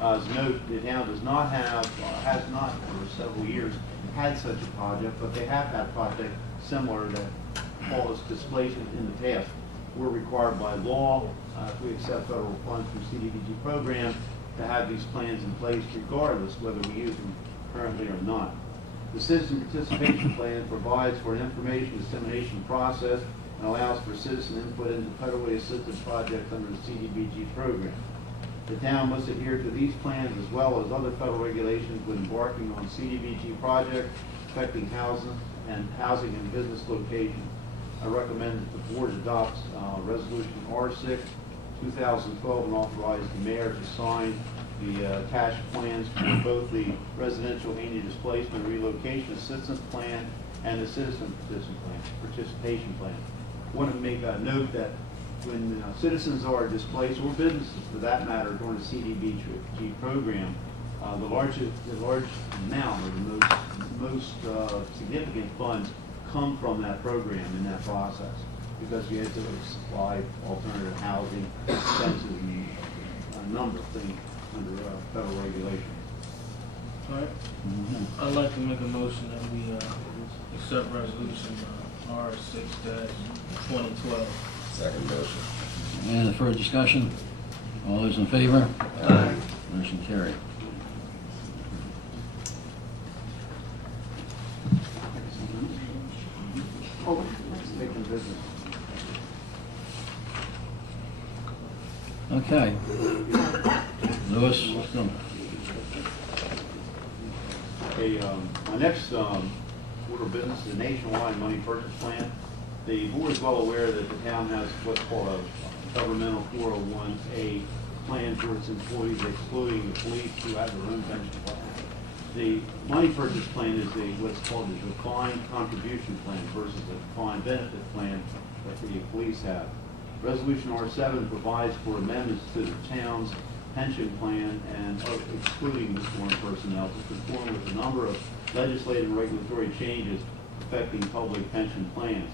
As note, the town does not have, has not for several years had such a project, but they have had projects similar that caused displacement in the past. We're required by law, if we accept federal funds from CDBG program, to have these plans in place regardless whether we use them currently or not. The Citizen Participation Plan provides for an information dissemination process and allows for citizen input into federally assisted projects under the CDBG program. The town must adhere to these plans as well as other federal regulations when embarking on CDBG projects affecting housing and business locations. I recommend that the board adopts Resolution R6 2012 and authorize the mayor to sign the attached plans for both the Residential Anti-Displacement Relocation Assistance Plan and the Citizen Participation Plan. I want to make a note that when citizens are displaced, or businesses for that matter, during the CDBG program, the large amount or the most significant funds come from that program in that process, because you have to supply alternative housing, expenses, and a number of things under federal regulations. All right. I'd like to make a motion that we accept resolution R6-2012. Second motion. Any further discussion? All those in favor? Aye. Motion carried. Oh, let's take the business. Okay. Lewis? Okay, my next order of business is a nationwide money purchase plan. The board is well aware that the town has what's called a governmental 401A plan for its employees, excluding the police who have their own pension plan. The money purchase plan is what's called a defined contribution plan versus a defined benefit plan that the police have. Resolution R7 provides for amendments to the town's pension plan and excluding this foreign personnel to conform with a number of legislative and regulatory changes affecting public pension plans.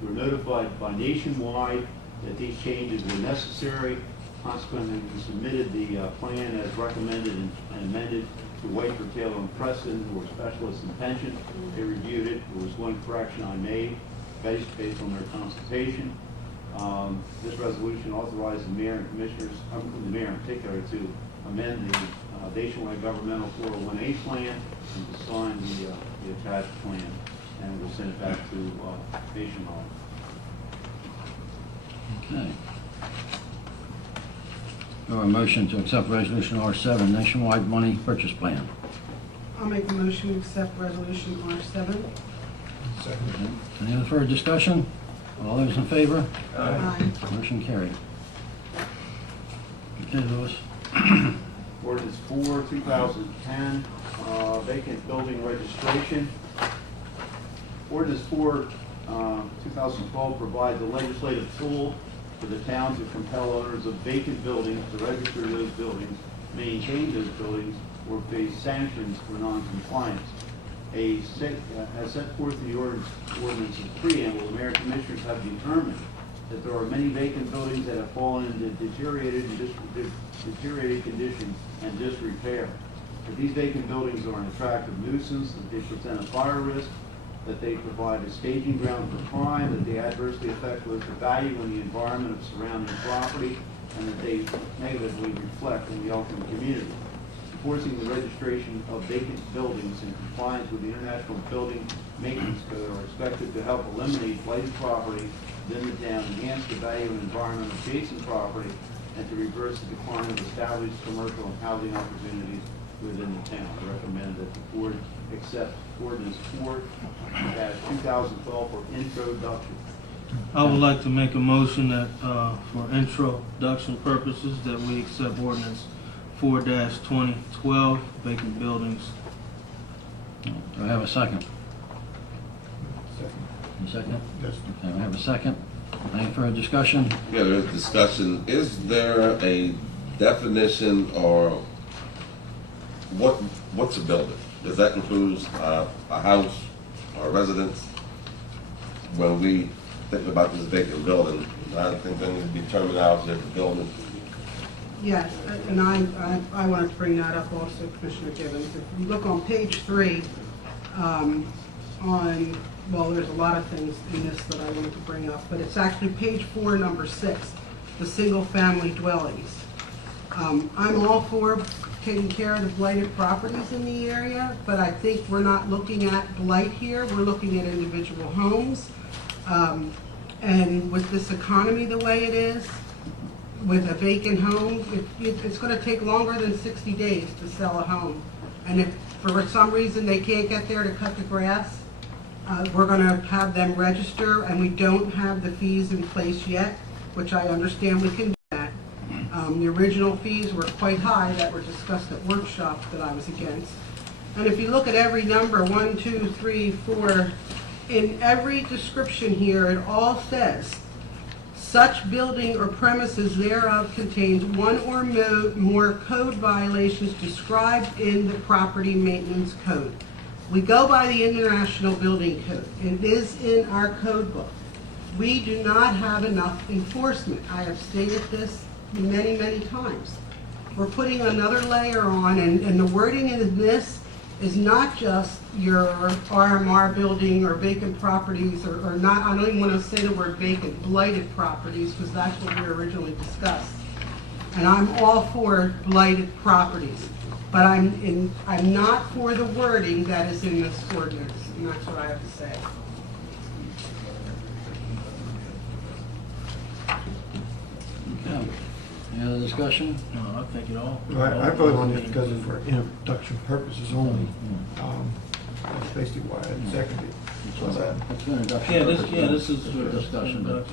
We were notified by Nationwide that these changes were necessary. Consequently, we submitted the plan as recommended and amended to Whiteford, Taylor, and Preston, who are specialists in pension. They reviewed it. There was one correction I made based on their consultation. This resolution authorized the mayor and commissioners, the mayor in particular, to amend the Nationwide Governmental 401A plan and to sign the attached plan, and we'll send it back to Nationwide. Okay. Do a motion to accept Resolution R7, Nationwide Money Purchase Plan. I'll make a motion to accept resolution R7. Second. Any other further discussion? All those in favor? Aye. Motion carried. Okay, Louis. Ordinance 4, 2010, vacant building registration. Ordinance 4, 2012 provides a legislative tool for the town to compel owners of vacant buildings to register those buildings, maintain those buildings, or face sanctions for noncompliance. As set forth in the ordinance's preamble, the mayor and commissioners have determined that there are many vacant buildings that have fallen into deteriorated condition and disrepair. That these vacant buildings are an attractive nuisance, that they present a fire risk, that they provide a staging ground for crime, that they adversely affect both the value and the environment of surrounding property, and that they negatively reflect on the Elkton community. Enforcing the registration of vacant buildings in compliance with the International Building Maintenance Code are expected to help eliminate blighted property within the town, enhance the value and environment of adjacent property, and to reverse the decline of established commercial and housing opportunities within the town. I recommend that the board accept ordinance 4-2012 for introduction. I would like to make a motion that, for introduction purposes, that we accept ordinance 4-2012, vacant buildings. Do I have a second? Second. You second? Yes. Okay, I have a second. Any further discussion? Yeah, there's discussion. Is there a definition or what's a building? Does that include a house or a residence? When we think about this vacant building, I think there needs to be terminology of the building. Yes, and I wanted to bring that up also, Commissioner Gibbons. If you look on page 3, well, there's a lot of things in this that I wanted to bring up, but it's actually page 4, number 6, the single-family dwellings. I'm all for taking care of the blighted properties in the area, but I think we're not looking at blight here. We're looking at individual homes. And with this economy the way it is, with a vacant home, it's going to take longer than 60 days to sell a home. And if for some reason they can't get there to cut the grass, we're going to have them register, and we don't have the fees in place yet, which I understand we can do that. The original fees were quite high that were discussed at workshops that I was against. And if you look at every number, 1, 2, 3, 4, in every description here, it all says, such building or premises thereof contains one or more code violations described in the Property Maintenance Code. We go by the International Building Code. It is in our code book. We do not have enough enforcement. I have stated this many, many times. We're putting another layer on, and the wording in this is not just your RMR building or vacant properties, or not, I don't even want to say the word vacant, blighted properties, because that's what we originally discussed. And I'm all for blighted properties, but I'm not for the wording that is in this ordinance, and that's what I have to say. Okay. Any other discussion? No, I think it all. I voted on it because of for introduction purposes only. That's basically why I seconded it. So That's for introduction. This is for discussion. But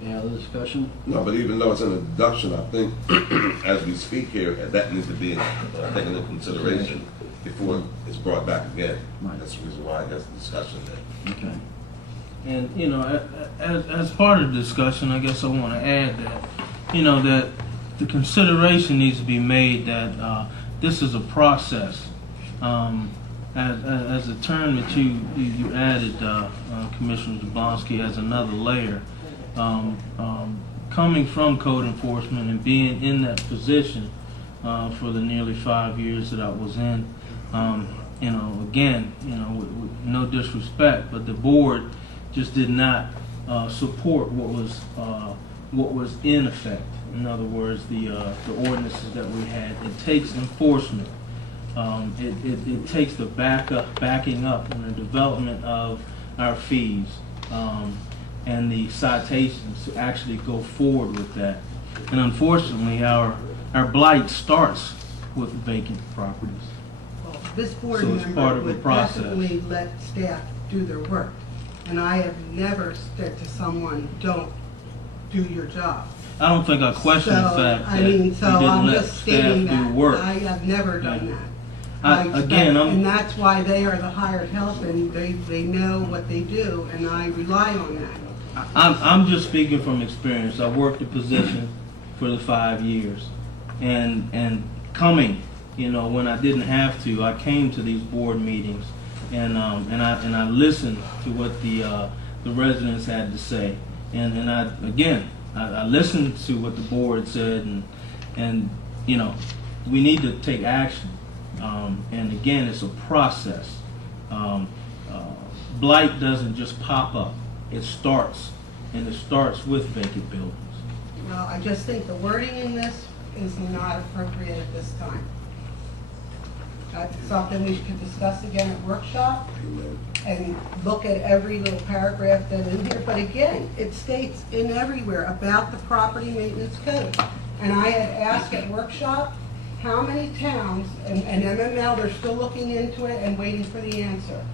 any other discussion? No, but even though it's an introduction, I think as we speak here, that needs to be taken into consideration before it's brought back again. Right. That's the reason why there's discussion there. Okay. And, as part of the discussion, I guess I want to add that, that the consideration needs to be made that this is a process. As a term that you added, Commissioner Jablonski, as another layer, coming from code enforcement and being in that position for the nearly 5 years that I was in, again, with no disrespect, but the board just did not support what was in effect. In other words, the ordinances that we had. It takes enforcement. It takes the backing up and the development of our fees and the citations to actually go forward with that. And unfortunately, our blight starts with vacant properties. Well, this board So it's member part of the would process. definitely let staff do their work. And I have never said to someone, don't do your job. I don't think I question the So, fact I that mean, you so didn't I'm let just staff stating do that. work. I have never done Yeah. that. And and that's why they are the hired help, and they know what they do, and I rely on that. I'm just speaking from experience. I worked a position for the 5 years, and coming, when I didn't have to, I came to these board meetings, and I listened to what the residents had to say, and I listened to what the board said, and we need to take action. And again, it's a process. Blight doesn't just pop up. It starts with vacant buildings. Well, I just think the wording in this is not appropriate at this time. That's something we could discuss again at workshop and look at every little paragraph that's in here. But again, it states in everywhere about the property maintenance code. And I had asked at workshop, how many towns, and MML, they're still looking into it and waiting for the answer.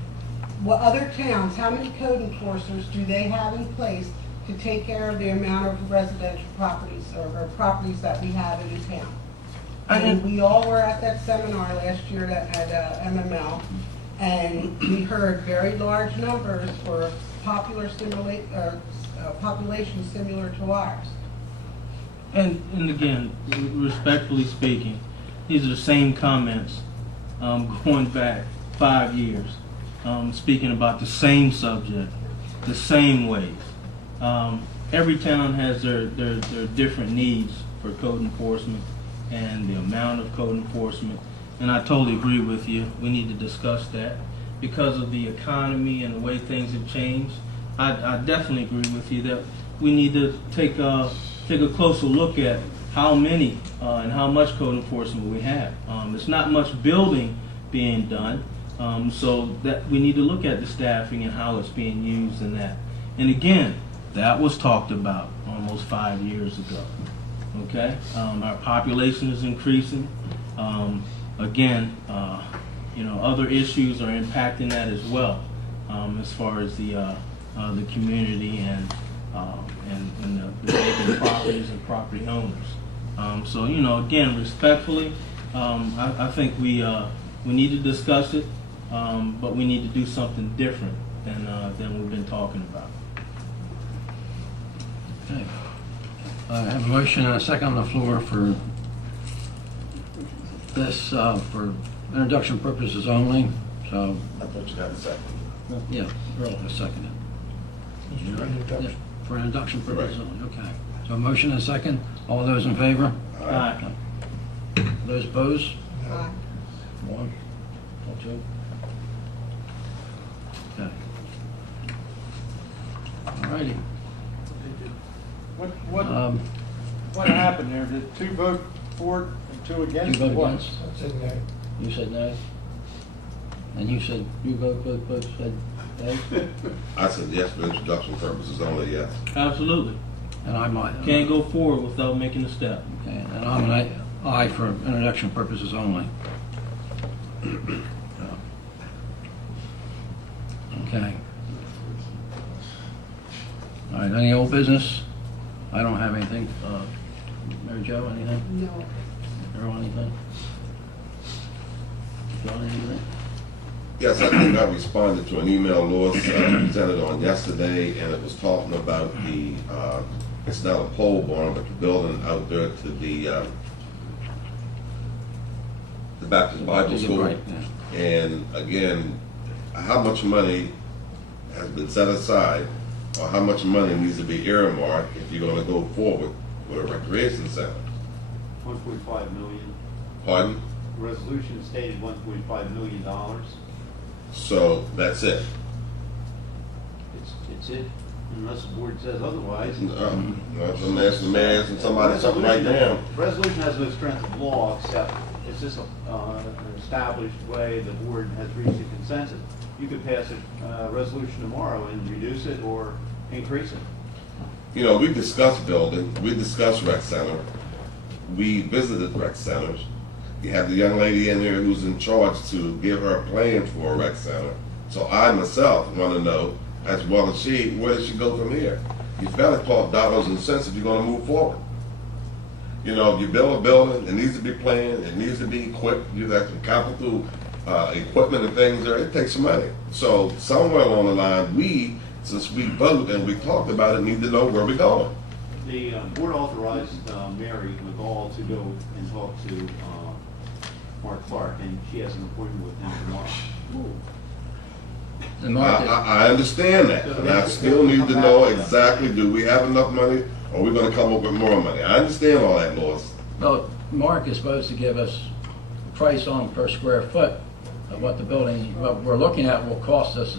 What other towns, how many code enforcers do they have in place to take care of the amount of residential properties or properties that we have in the town? And we all were at that seminar last year at MML, and we heard very large numbers for population similar to ours. And again, respectfully speaking, these are the same comments going back 5 years, speaking about the same subject, the same ways. Every town has their different needs for code enforcement and the amount of code enforcement. And I totally agree with you. We need to discuss that. Because of the economy and the way things have changed, I definitely agree with you that we need to take a closer look at how many and how much code enforcement we have. There's not much building being done, so that we need to look at the staffing and how it's being used and that. And again, that was talked about almost 5 years ago. Okay, our population is increasing. Again, other issues are impacting that as well, as far as the community and the vacant properties and property owners. So again, respectfully, I think we need to discuss it, but we need to do something different than we've been talking about. Okay. I have a motion and a second on the floor for this, for introduction purposes only, so. I thought you had a second. Yeah, Earl has seconded. Yeah, for introduction purposes only, okay. So a motion and a second, all those in favor? Aye. Those opposed? Aye. One, two. Okay. All righty. What happened there? Did 2 vote for it and 2 against? You voted What? against? I said no. You said no? And you said, both said no? I said yes for introduction purposes only, yes. Absolutely. And I might. Can't go forward without making a step. Okay, and I'm an aye for introduction purposes only. Okay. All right, any old business? I don't have anything. Mary Jo, anything? No. Earl, anything? John, anything? Yes, I think I responded to an email Lois presented on yesterday, and it was talking about the It's not a pole barn, but the building out there to the Baptist Bible School. Right, yeah. And again, how much money has been set aside, or how much money needs to be earmarked if you're gonna go forward with a recreation center? 1.5 million. Pardon? Resolution stated $1.5 million. So that's it. It's it, unless the board says otherwise. I'm asking the mayor and somebody something right now. Resolution has no strength of law, except it's just an established way the board has reached a consensus. You could pass a resolution tomorrow and reduce it or increase it. You know, we discussed building, we discussed rec center, we visited rec centers. You have the young lady in there who's in charge to give her a plan for a rec center. So I myself want to know, as well as she, where does she go from here? You've got to talk dollars and cents if you're going to move forward. You know, if you build a building, it needs to be planned, it needs to be equipped, you have some capital equipment and things there, it takes some money. So somewhere along the line, since we vote and we talked about it, need to know where we're going. The board authorized Mary McGall to go and talk to Mark Clark, and she has an appointment with him tomorrow. And Mark, I understand that, and I still need to know exactly, do we have enough money, or are we gonna come up with more money? I understand all that, Lois. well, Mark is supposed to give us a price on per square foot of what the building, what we're looking at will cost us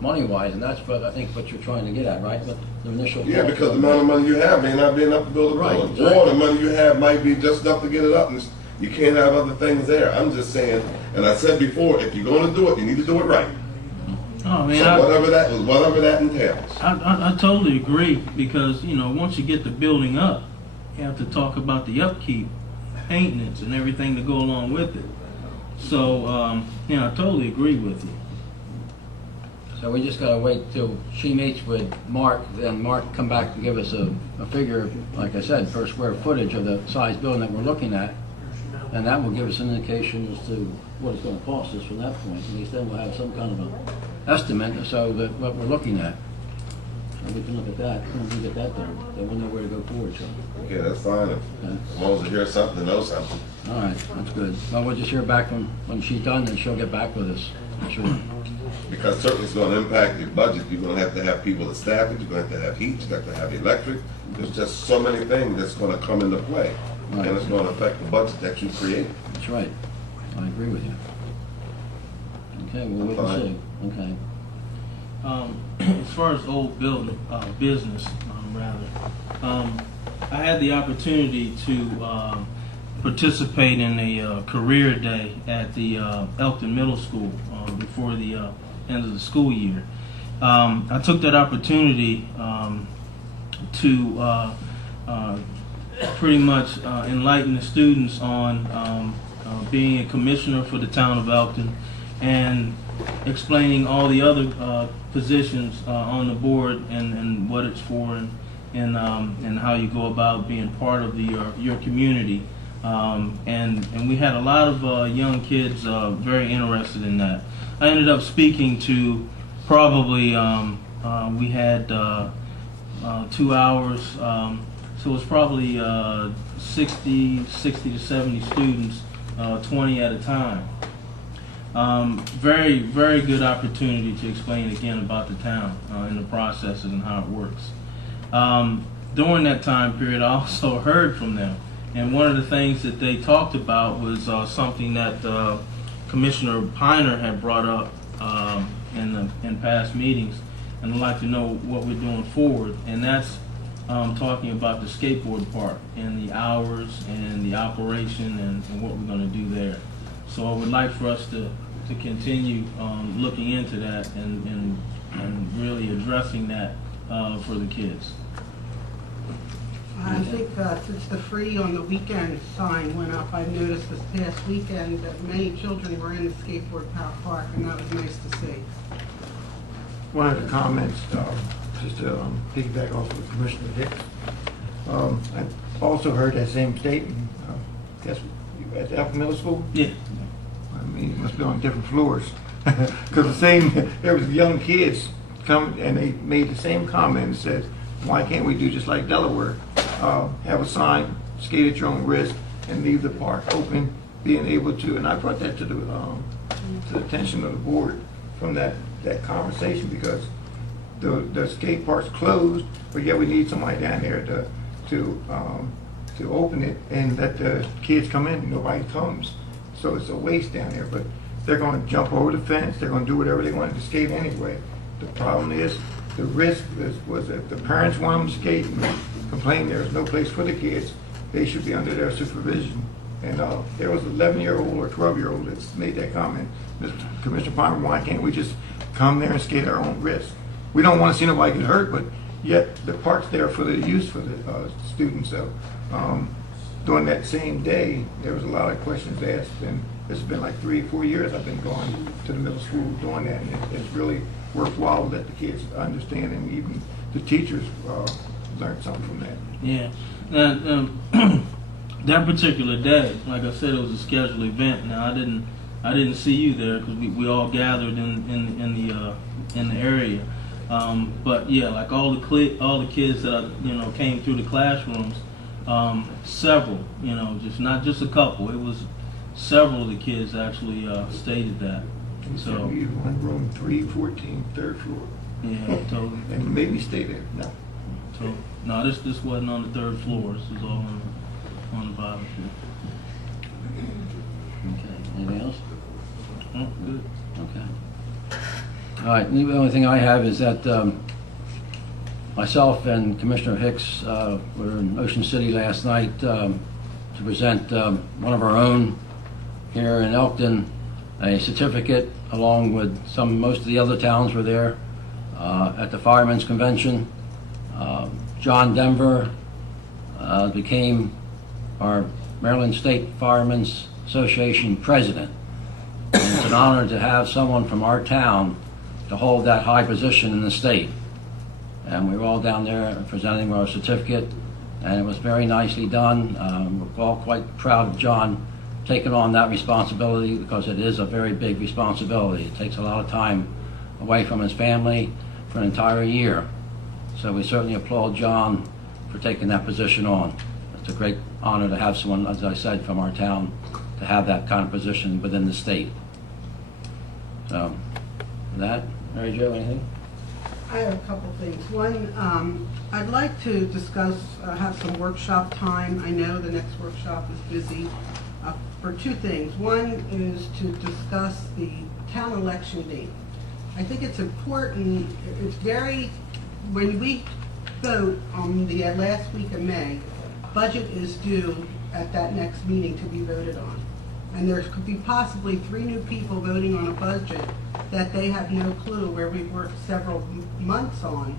money-wise, and that's what I think what you're trying to get at, right? With the initial. Yeah, cost. because the amount of money you have may not be enough to build a Right, building. exactly. Or the money you have might be just enough to get it up, and you can't have other things there. I'm just saying, and I said before, if you're gonna do it, you need to do it right. Oh, man, So whatever that entails. I totally agree, because, you know, once you get the building up, you have to talk about the upkeep, maintenance, and everything to go along with it. So, yeah, I totally agree with you. So we just gotta wait till she meets with Mark, then Mark come back and give us a figure, like I said, per square footage of the size building that we're looking at. And that will give us an indication as to what it's gonna cost us from that point. At least then we'll have some kind of an estimate, so that what we're looking at. And we can look at that, when we get that done, then we'll know where to go forward, so. Okay, that's fine. As long as I hear something, know something. All right, that's good. Well, we'll just hear back when she's done, and she'll get back with us, I'm sure. Because certainly it's gonna impact your budget. You're gonna have to have people to staff it, you're gonna have to have heat, you're gonna have to have electric. There's just so many things that's gonna come into play. Right. And it's gonna affect the budget that you create. That's right. I agree with you. Okay, we'll wait and see. Okay. As far as old building, business, rather, I had the opportunity to participate in a career day at the Elkton Middle School before the end of the school year. I took that opportunity to pretty much enlighten the students on being a commissioner for the town of Elkton, and explaining all the other positions on the board and what it's for, and how you go about being part of your community. And we had a lot of young kids very interested in that. I ended up speaking to probably, we had 2 hours, so it was probably 60 to 70 students, 20 at a time. Very, very good opportunity to explain again about the town and the processes and how it works. During that time period, I also heard from them. And one of the things that they talked about was something that Commissioner Piner had brought up in past meetings, and I'd like to know what we're doing forward. And that's talking about the skateboard park and the hours and the operation and what we're going to do there. So I would like for us to continue looking into that and really addressing that for the kids. I think since the free on the weekend sign went up, I noticed this past weekend that many children were in the skateboard park, and that was nice to see. One of the comments, just to piggyback off of Commissioner Hicks, I also heard that same statement. Guess you at the Elkton Middle School? Yeah. I mean, it must be on different floors. Because there was young kids come and they made the same comment and said, why can't we do just like Delaware? Have a sign, skate at your own risk, and leave the park open, being able to, and I brought that to the attention of the board from that conversation, because the skate park's closed, but yet we need somebody down there to open it and let the kids come in. Nobody comes, so it's a waste down there. But they're going to jump over the fence. They're going to do whatever they want to skate anyway. The problem is the risk was if the parents want them to skate and complain there's no place for the kids, they should be under their supervision. And there was an 11-year-old or 12-year-old that made that comment. Mr. Commissioner Palmer, why can't we just come there and skate at our own risk? We don't want to see nobody get hurt, but yet the park's there for the use for the students. So during that same day, there was a lot of questions asked, and it's been like 3 or 4 years I've been going to the middle school doing that, and it's really worthwhile to let the kids understand, and even the teachers learn something from that. Yeah. That particular day, like I said, it was a scheduled event. Now I didn't see you there because we all gathered in the area. But yeah, like all the kids that came through the classrooms, several, just not just a couple. It was several of the kids actually stated that. So we one room 314, third floor. Yeah, totally. And made me stay there. No. So no, this wasn't on the third floor. This was all on the bottom floor. Okay, anything else? Oh, good. Okay. All right, the only thing I have is that myself and Commissioner Hicks were in Ocean City last night to present one of our own here in Elkton, a certificate, along with most of the other towns were there at the Firemen's Convention. John Denver became our Maryland State Firemen's Association president. And it's an honor to have someone from our town to hold that high position in the state. And we were all down there presenting our certificate, and it was very nicely done. We're all quite proud of John taking on that responsibility, because it is a very big responsibility. It takes a lot of time away from his family for an entire year. So we certainly applaud John for taking that position on. It's a great honor to have someone, as I said, from our town to have that kind of position within the state. So, with that, Mary Jo, anything? I have a couple things. One, I'd like to discuss, have some workshop time. I know the next workshop is busy for two things. One is to discuss the town election date. I think it's important, when we vote on the last week of May, budget is due at that next meeting to be voted on. And there could be possibly 3 new people voting on a budget that they have no clue where we've worked several months on,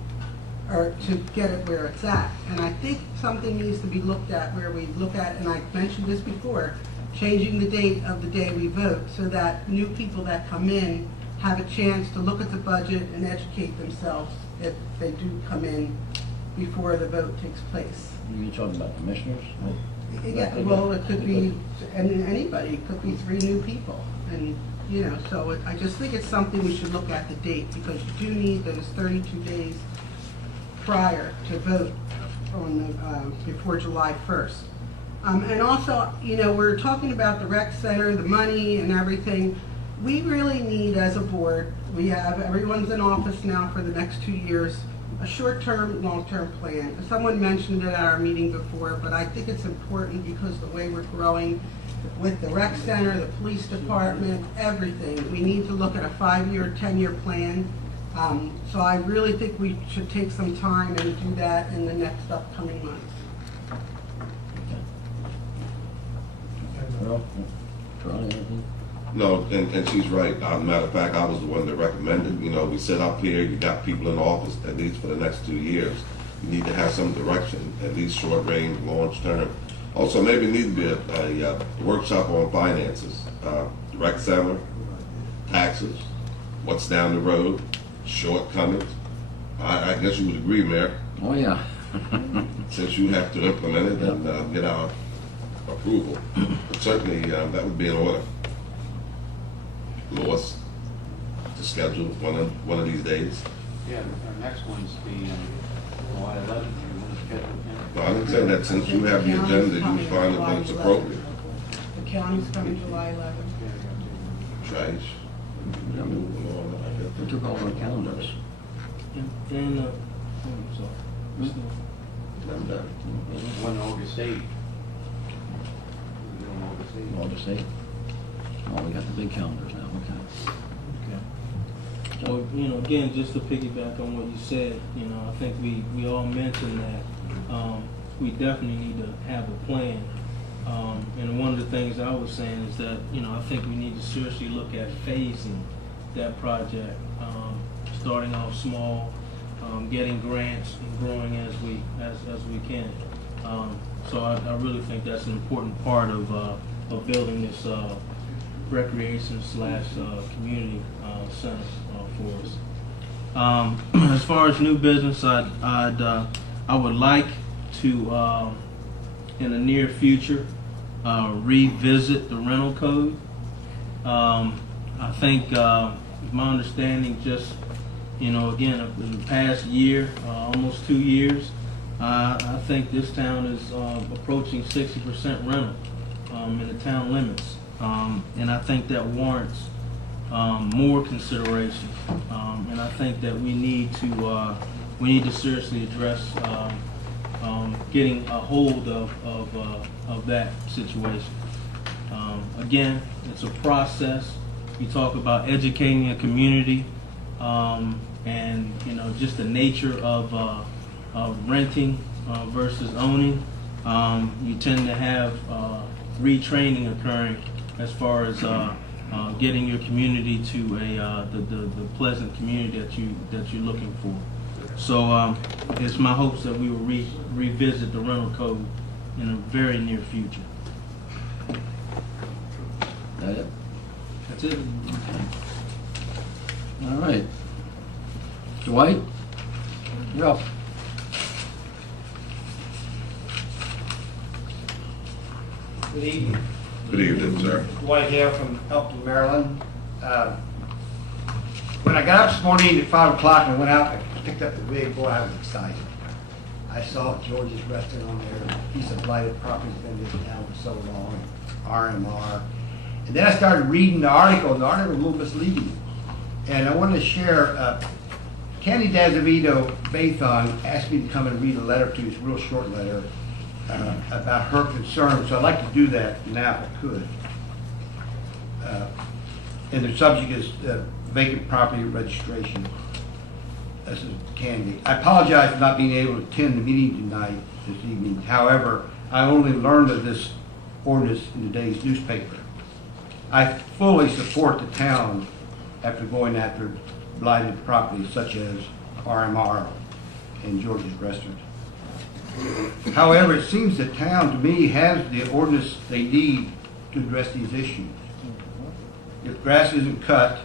or to get it where it's at. And I think something needs to be looked at where we look at, and I mentioned this before, changing the date of the day we vote so that new people that come in have a chance to look at the budget and educate themselves if they do come in before the vote takes place. You're talking about commissioners? Yeah, well, it could be anybody. It could be 3 new people. And, so I just think it's something we should look at the date, because you do need those 32 days prior to vote on before July 1st. And also, we're talking about the rec center, the money and everything. We really need, as a board, everyone's in office now for the next 2 years, a short-term, long-term plan. Someone mentioned it at our meeting before, but I think it's important because the way we're growing with the rec center, the police department, everything, we need to look at a 5-year, 10-year plan. So I really think we should take some time and do that in the next upcoming months. No, and she's right. Matter of fact, I was the one that recommended, we sit up here, you got people in office, at least for the next 2 years. You need to have some direction, at least short range, long term. Also, maybe need to be a workshop on finances, rec center, taxes, what's down the road, shortcomings. I guess you would agree, Mayor. Oh, yeah. Since you have to implement it and get our approval. But certainly, that would be in order. Lois, to schedule one of these days. Yeah, our next one's the July 11th, you want to schedule him? No, I didn't say that. Since you have the agenda, you find it when it's appropriate. The county's coming July 11th. Trash. We took all our calendars. And, I'm sorry. I'm done. One August 8th. We're doing August 8th. August 8th. Oh, we got the big calendars now, okay. Well, again, just to piggyback on what you said, I think we all mentioned that we definitely need to have a plan. And one of the things I was saying is that, I think we need to seriously look at phasing that project, starting off small, getting grants and growing as we can. So I really think that's an important part of building this recreation / community center for us. As far as new business, I would like to in the near future revisit the rental code. I think my understanding, just again, in the past year, almost 2 years, I think this town is approaching 60% rental in the town limits. And I think that warrants more consideration. And I think that we need to seriously address getting a hold of that situation. Again, it's a process. You talk about educating a community, and just the nature of renting versus owning. You tend to have retraining occurring as far as getting your community to the pleasant community that you're looking for. So it's my hopes that we will revisit the rental code in a very near future. That it? That's it. All right. Dwight, you're up. Good evening. Good evening, sir. Dwight here from Elkton, Maryland. When I got up this morning at 5 o'clock and went out and picked up the big, boy, I was excited. I saw George's Restaurant on there, a piece of blighted property that's been in this town for so long, RMR. And then I started reading the article, and the article was a little misleading. And I wanted to share, Candy Dazavido Bathon asked me to come and read a letter to you, it's a real short letter, about her concerns. So I'd like to do that now if I could. And the subject is vacant property registration. This is Candy. I apologize for not being able to attend the meeting tonight, this evening. However, I only learned of this ordinance in today's newspaper. I fully support the town after going after blighted properties such as RMR and George's Restaurant. However, it seems the town, to me, has the ordinance they need to address these issues. If grass isn't cut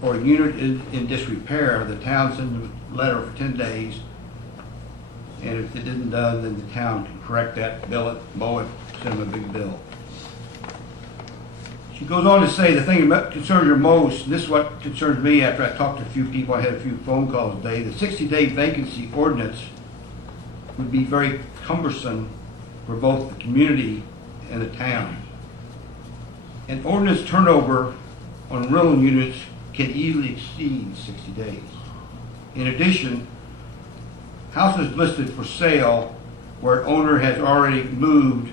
or a unit is in disrepair, the town sends a letter for 10 days, and if it isn't done, then the town can correct that, bill it, mow it, send them a big bill. She goes on to say the thing that concerns her most, and this is what concerns me after I talked to a few people, I had a few phone calls today, the 60-day vacancy ordinance would be very cumbersome for both the community and the town. An ordinance turnover on rental units can easily exceed 60 days. In addition, houses listed for sale where an owner has already moved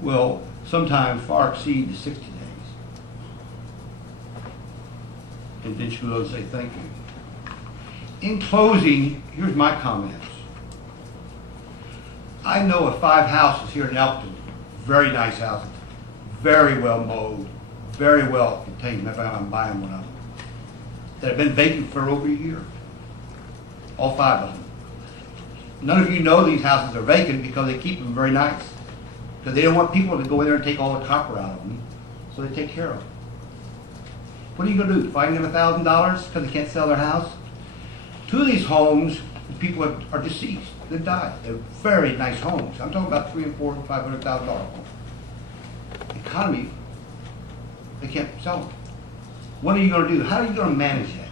will sometimes far exceed the 60 days. And then she goes on to say thank you. In closing, here's my comments. I know of 5 houses here in Elkton, very nice houses, very well mowed, very well contained. Matter of fact, I'm buying one of them, that have been vacant for over a year. All 5 of them. None of you know these houses are vacant because they keep them very nice. Because they don't want people to go in there and take all the copper out of them, so they take care of them. What are you going to do? Fine them $1,000 because they can't sell their house? 2 of these homes, the people are deceased. They died. They're very nice homes. I'm talking about $300,000 and $400,000 and $500,000 homes. The economy, they can't sell them. What are you going to do? How are you going to manage that?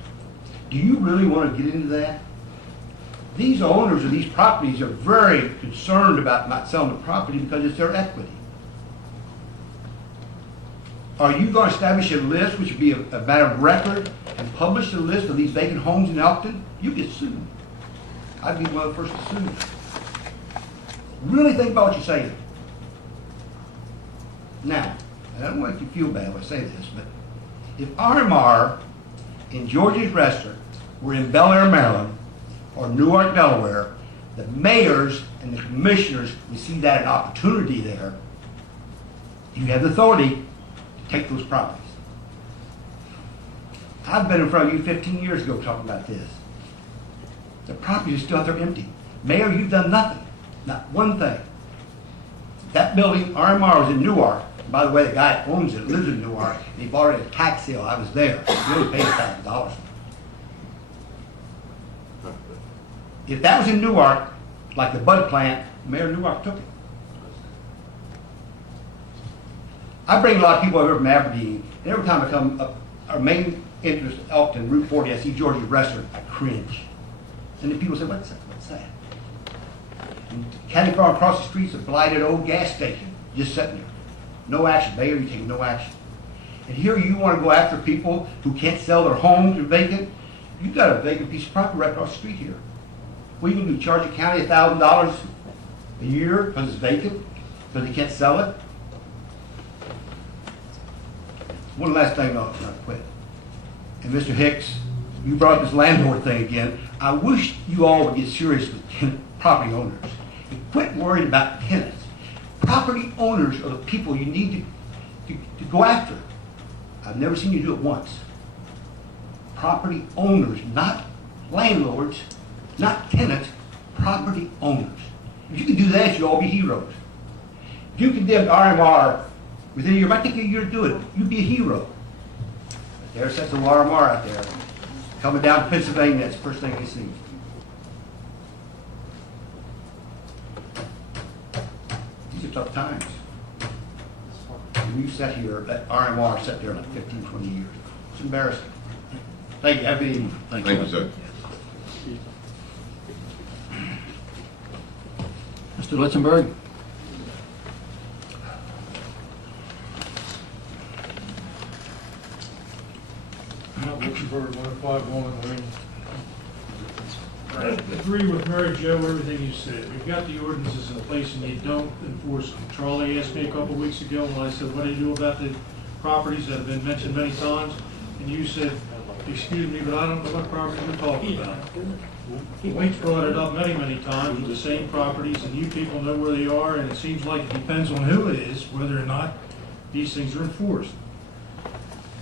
Do you really want to get into that? These owners of these properties are very concerned about not selling the property because it's their equity. Are you going to establish a list, which would be a matter of record, and publish a list of these vacant homes in Elkton? You get sued. I'd be one of the first to sue you. Really think about what you're saying. Now, and I don't want you to feel bad when I say this, but if RMR and George's Restaurant were in Bel Air, Maryland, or Newark, Delaware, the mayors and the commissioners would see that an opportunity there. You have the authority to take those properties. I've been in front of you 15 years ago talking about this. The properties are still out there empty. Mayor, you've done nothing. Not one thing. That building, RMR, was in Newark. By the way, the guy that owns it lives in Newark, and he bought it at a tax sale. I was there. He only paid $1,000. If that was in Newark, like the Bud plant, Mayor of Newark took it. I bring a lot of people over from Aberdeen, and every time I come up, our main interest, Elkton, Route 40, I see George's Restaurant, I cringe. And then people say, what's that? What's that? And County Farm across the street's a blighted old gas station, just sitting there. No action. Mayor, you take no action. And here you want to go after people who can't sell their homes or vacant. You've got a vacant piece of property right across the street here. What are you going to do, charge the county $1,000 a year because it's vacant, because they can't sell it? One last thing, I'll quit. And Mr. Hicks, you brought up this landlord thing again. I wish you all would get serious with property owners and quit worrying about tenants. Property owners are the people you need to go after. I've never seen you do it once. Property owners, not landlords, not tenants, property owners. If you can do that, you'll all be heroes. If you condemned RMR within a year, it might take you a year to do it. You'd be a hero. But there's such a RMR out there. Coming down to Pennsylvania, that's the first thing they see. These are tough times. When you sat here, that RMR sat there like 15, 20 years. It's embarrassing. Thank you. Have a good evening. Thank you, sir. Mr. Litzenberg? Litzenberg, 105 Walnut Lane. I agree with Mary Jo, everything you said. We've got the ordinances in place and you don't enforce them. Charlie asked me a couple of weeks ago when I said, what do you do about the properties that have been mentioned many times? And you said, excuse me, but I don't know what property we're talking about. Wade's brought it up many, many times with the same properties, and you people know where they are, and it seems like it depends on who it is, whether or not these things are enforced.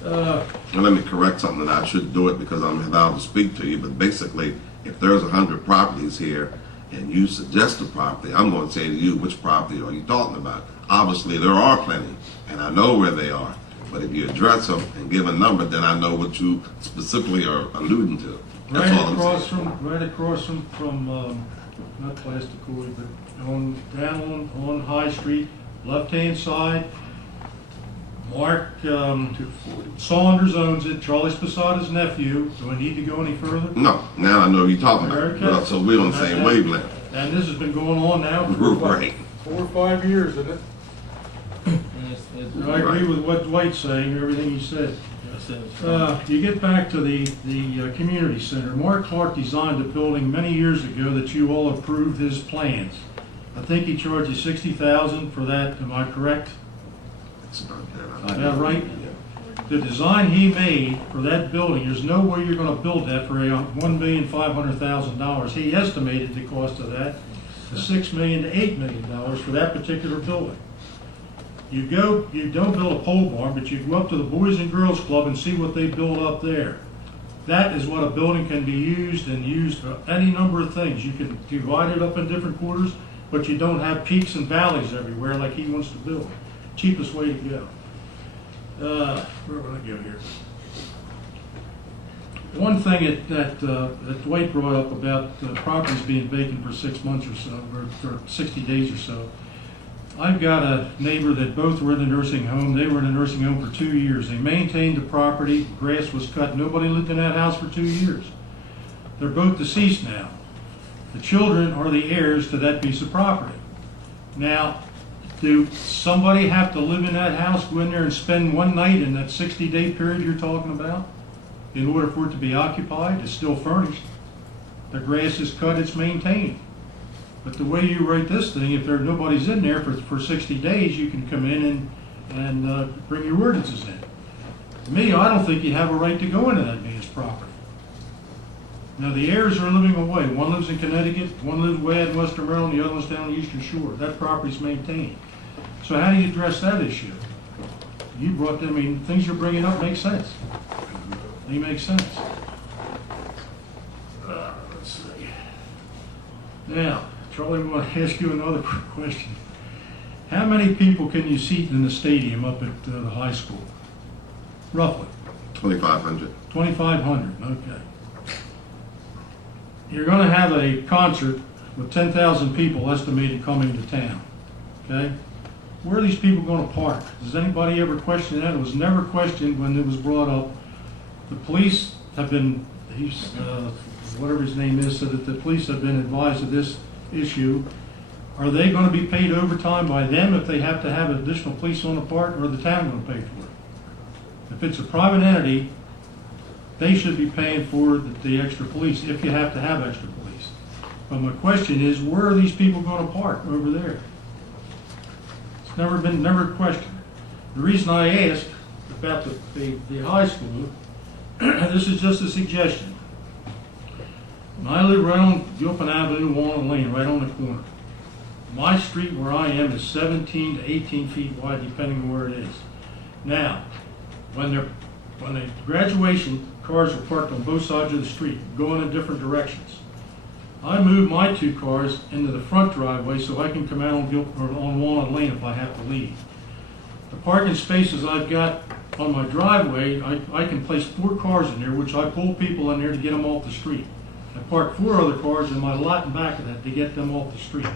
Well, let me correct something, that I should do it because I'm allowed to speak to you, but basically, if there's 100 properties here and you suggest a property, I'm going to say to you, which property are you talking about? Obviously, there are plenty, and I know where they are. But if you address them and give a number, then I know what you specifically are alluding to. That's all I'm saying. Right across from not Plasticoid, but down on High Street, left-hand side. Mark Saunders owns it. Charlie Sposada's nephew. Do I need to go any further? No. Now I know who you're talking about. Okay. Well, so we're on the same wavelength. And this has been going on now for Right. 4 or 5 years, isn't it? I agree with what Dwight's saying, everything he said. You get back to the community center. Mark Clark designed a building many years ago that you all approved his plans. I think he charged you $60,000 for that. Am I correct? It's about Is that right? The design he made for that building, there's no way you're going to build that for $1,500,000. He estimated the cost of that to $6 million to $8 million for that particular building. You don't build a pole barn, but you go up to the Boys and Girls Club and see what they build up there. That is what a building can be used and used for any number of things. You can divide it up in different quarters, but you don't have peaks and valleys everywhere like he wants to build. Cheapest way to go. Where would I go here? One thing that Dwight brought up about properties being vacant for 6 months or so, or 60 days or so. I've got a neighbor that both were in the nursing home. They were in a nursing home for 2 years. They maintained the property. Grass was cut. Nobody lived in that house for 2 years. They're both deceased now. The children are the heirs to that piece of property. Now, do somebody have to live in that house, go in there and spend one night in that 60-day period you're talking about in order for it to be occupied? It's still furnished. The grass is cut, it's maintained. But the way you write this thing, if nobody's in there for 60 days, you can come in and bring your ordinances in. To me, I don't think you have a right to go into that man's property. Now, the heirs are living away. One lives in Connecticut, one lives way out in Western Maryland, the other one's down the Eastern Shore. That property's maintained. So how do you address that issue? You brought, things you're bringing up make sense. They make sense. Let's see. Now, Charlie, we want to ask you another question. How many people can you seat in the stadium up at the high school? Roughly? 2,500. 2,500, okay. You're going to have a concert with 10,000 people estimated coming to town, okay? Where are these people going to park? Does anybody ever question that? It was never questioned when it was brought up. The police have been, whatever his name is, said that the police have been advised of this issue. Are they going to be paid overtime by them if they have to have additional police on the park, or are the town going to pay for it? If it's a private entity, they should be paying for the extra police if you have to have extra police. But my question is, where are these people going to park over there? It's never questioned. The reason I asked about the high school, this is just a suggestion. I live right on Gilpin Avenue, Walnut Lane, right on the corner. My street where I am is 17 to 18 feet wide, depending on where it is. Now, when the graduation cars are parked on both sides of the street, going in different directions, I move my two cars into the front driveway so I can come out on Walnut Lane if I have to leave. The parking spaces I've got on my driveway, I can place 4 cars in there, which I pull people in there to get them off the street. I park 4 other cars in my lot in back of that to get them off the street.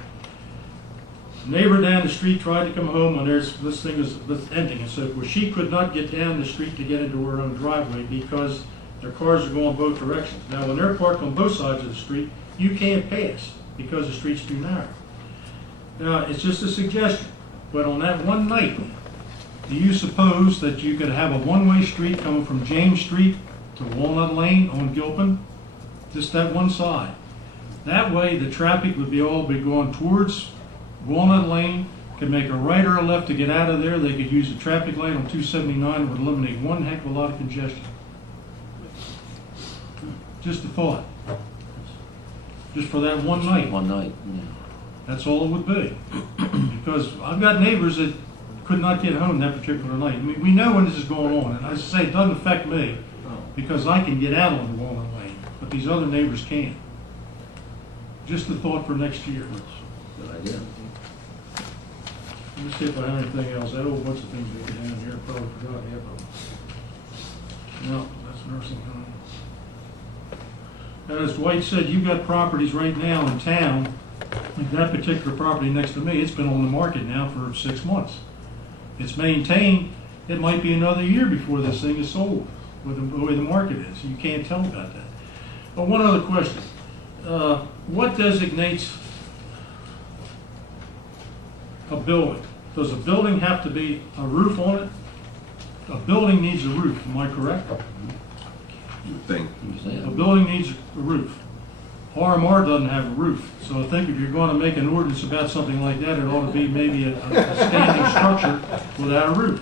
The neighbor down the street tried to come home when this thing is ending and so forth. She could not get down the street to get into her own driveway because their cars are going both directions. Now, when they're parked on both sides of the street, you can't pass because the street's too narrow. Now, it's just a suggestion, but on that one night, do you suppose that you could have a one-way street coming from James Street to Walnut Lane on Gilpin? Just that one side. That way, the traffic would all be going towards Walnut Lane, could make a right or a left to get out of there. They could use the traffic light on 279, would eliminate one heck of a lot of congestion. Just a thought. Just for that one night. One night, yeah. That's all it would be. Because I've got neighbors that could not get home that particular night. I mean, we know when this is going on, and I say it doesn't affect me because I can get out on the Walnut Lane, but these other neighbors can't. Just a thought for next year. Good idea. Let me see if I have anything else. I have a bunch of things we can have here. Probably forgot half of them. No, that's nursing home. And as Dwight said, you've got properties right now in town. Like that particular property next to me, it's been on the market now for 6 months. It's maintained. It might be another year before this thing is sold with the way the market is. You can't tell about that. But one other question. What designates a building? Does a building have to be a roof on it? A building needs a roof, am I correct? Thing. A building needs a roof. RMR doesn't have a roof, so I think if you're going to make an ordinance about something like that, it ought to be maybe a standing structure without a roof.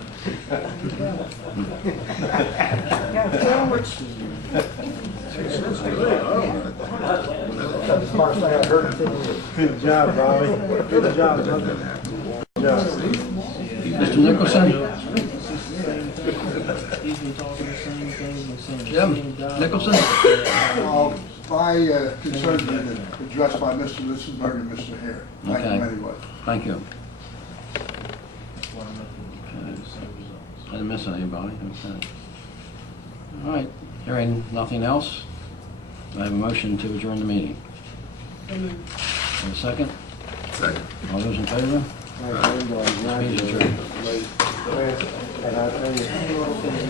Good job, Bobby. Good job, brother. Good job. Mr. Nicholson? Jim Nicholson? My concerns have been addressed by Mr. Lissenberg and Mr. Hare. Thank you anyway. Thank you. I didn't miss anybody. Okay. All right. Hearing nothing else, I have a motion to adjourn the meeting. And a second? Second. All those in favor? This meeting is adjourned.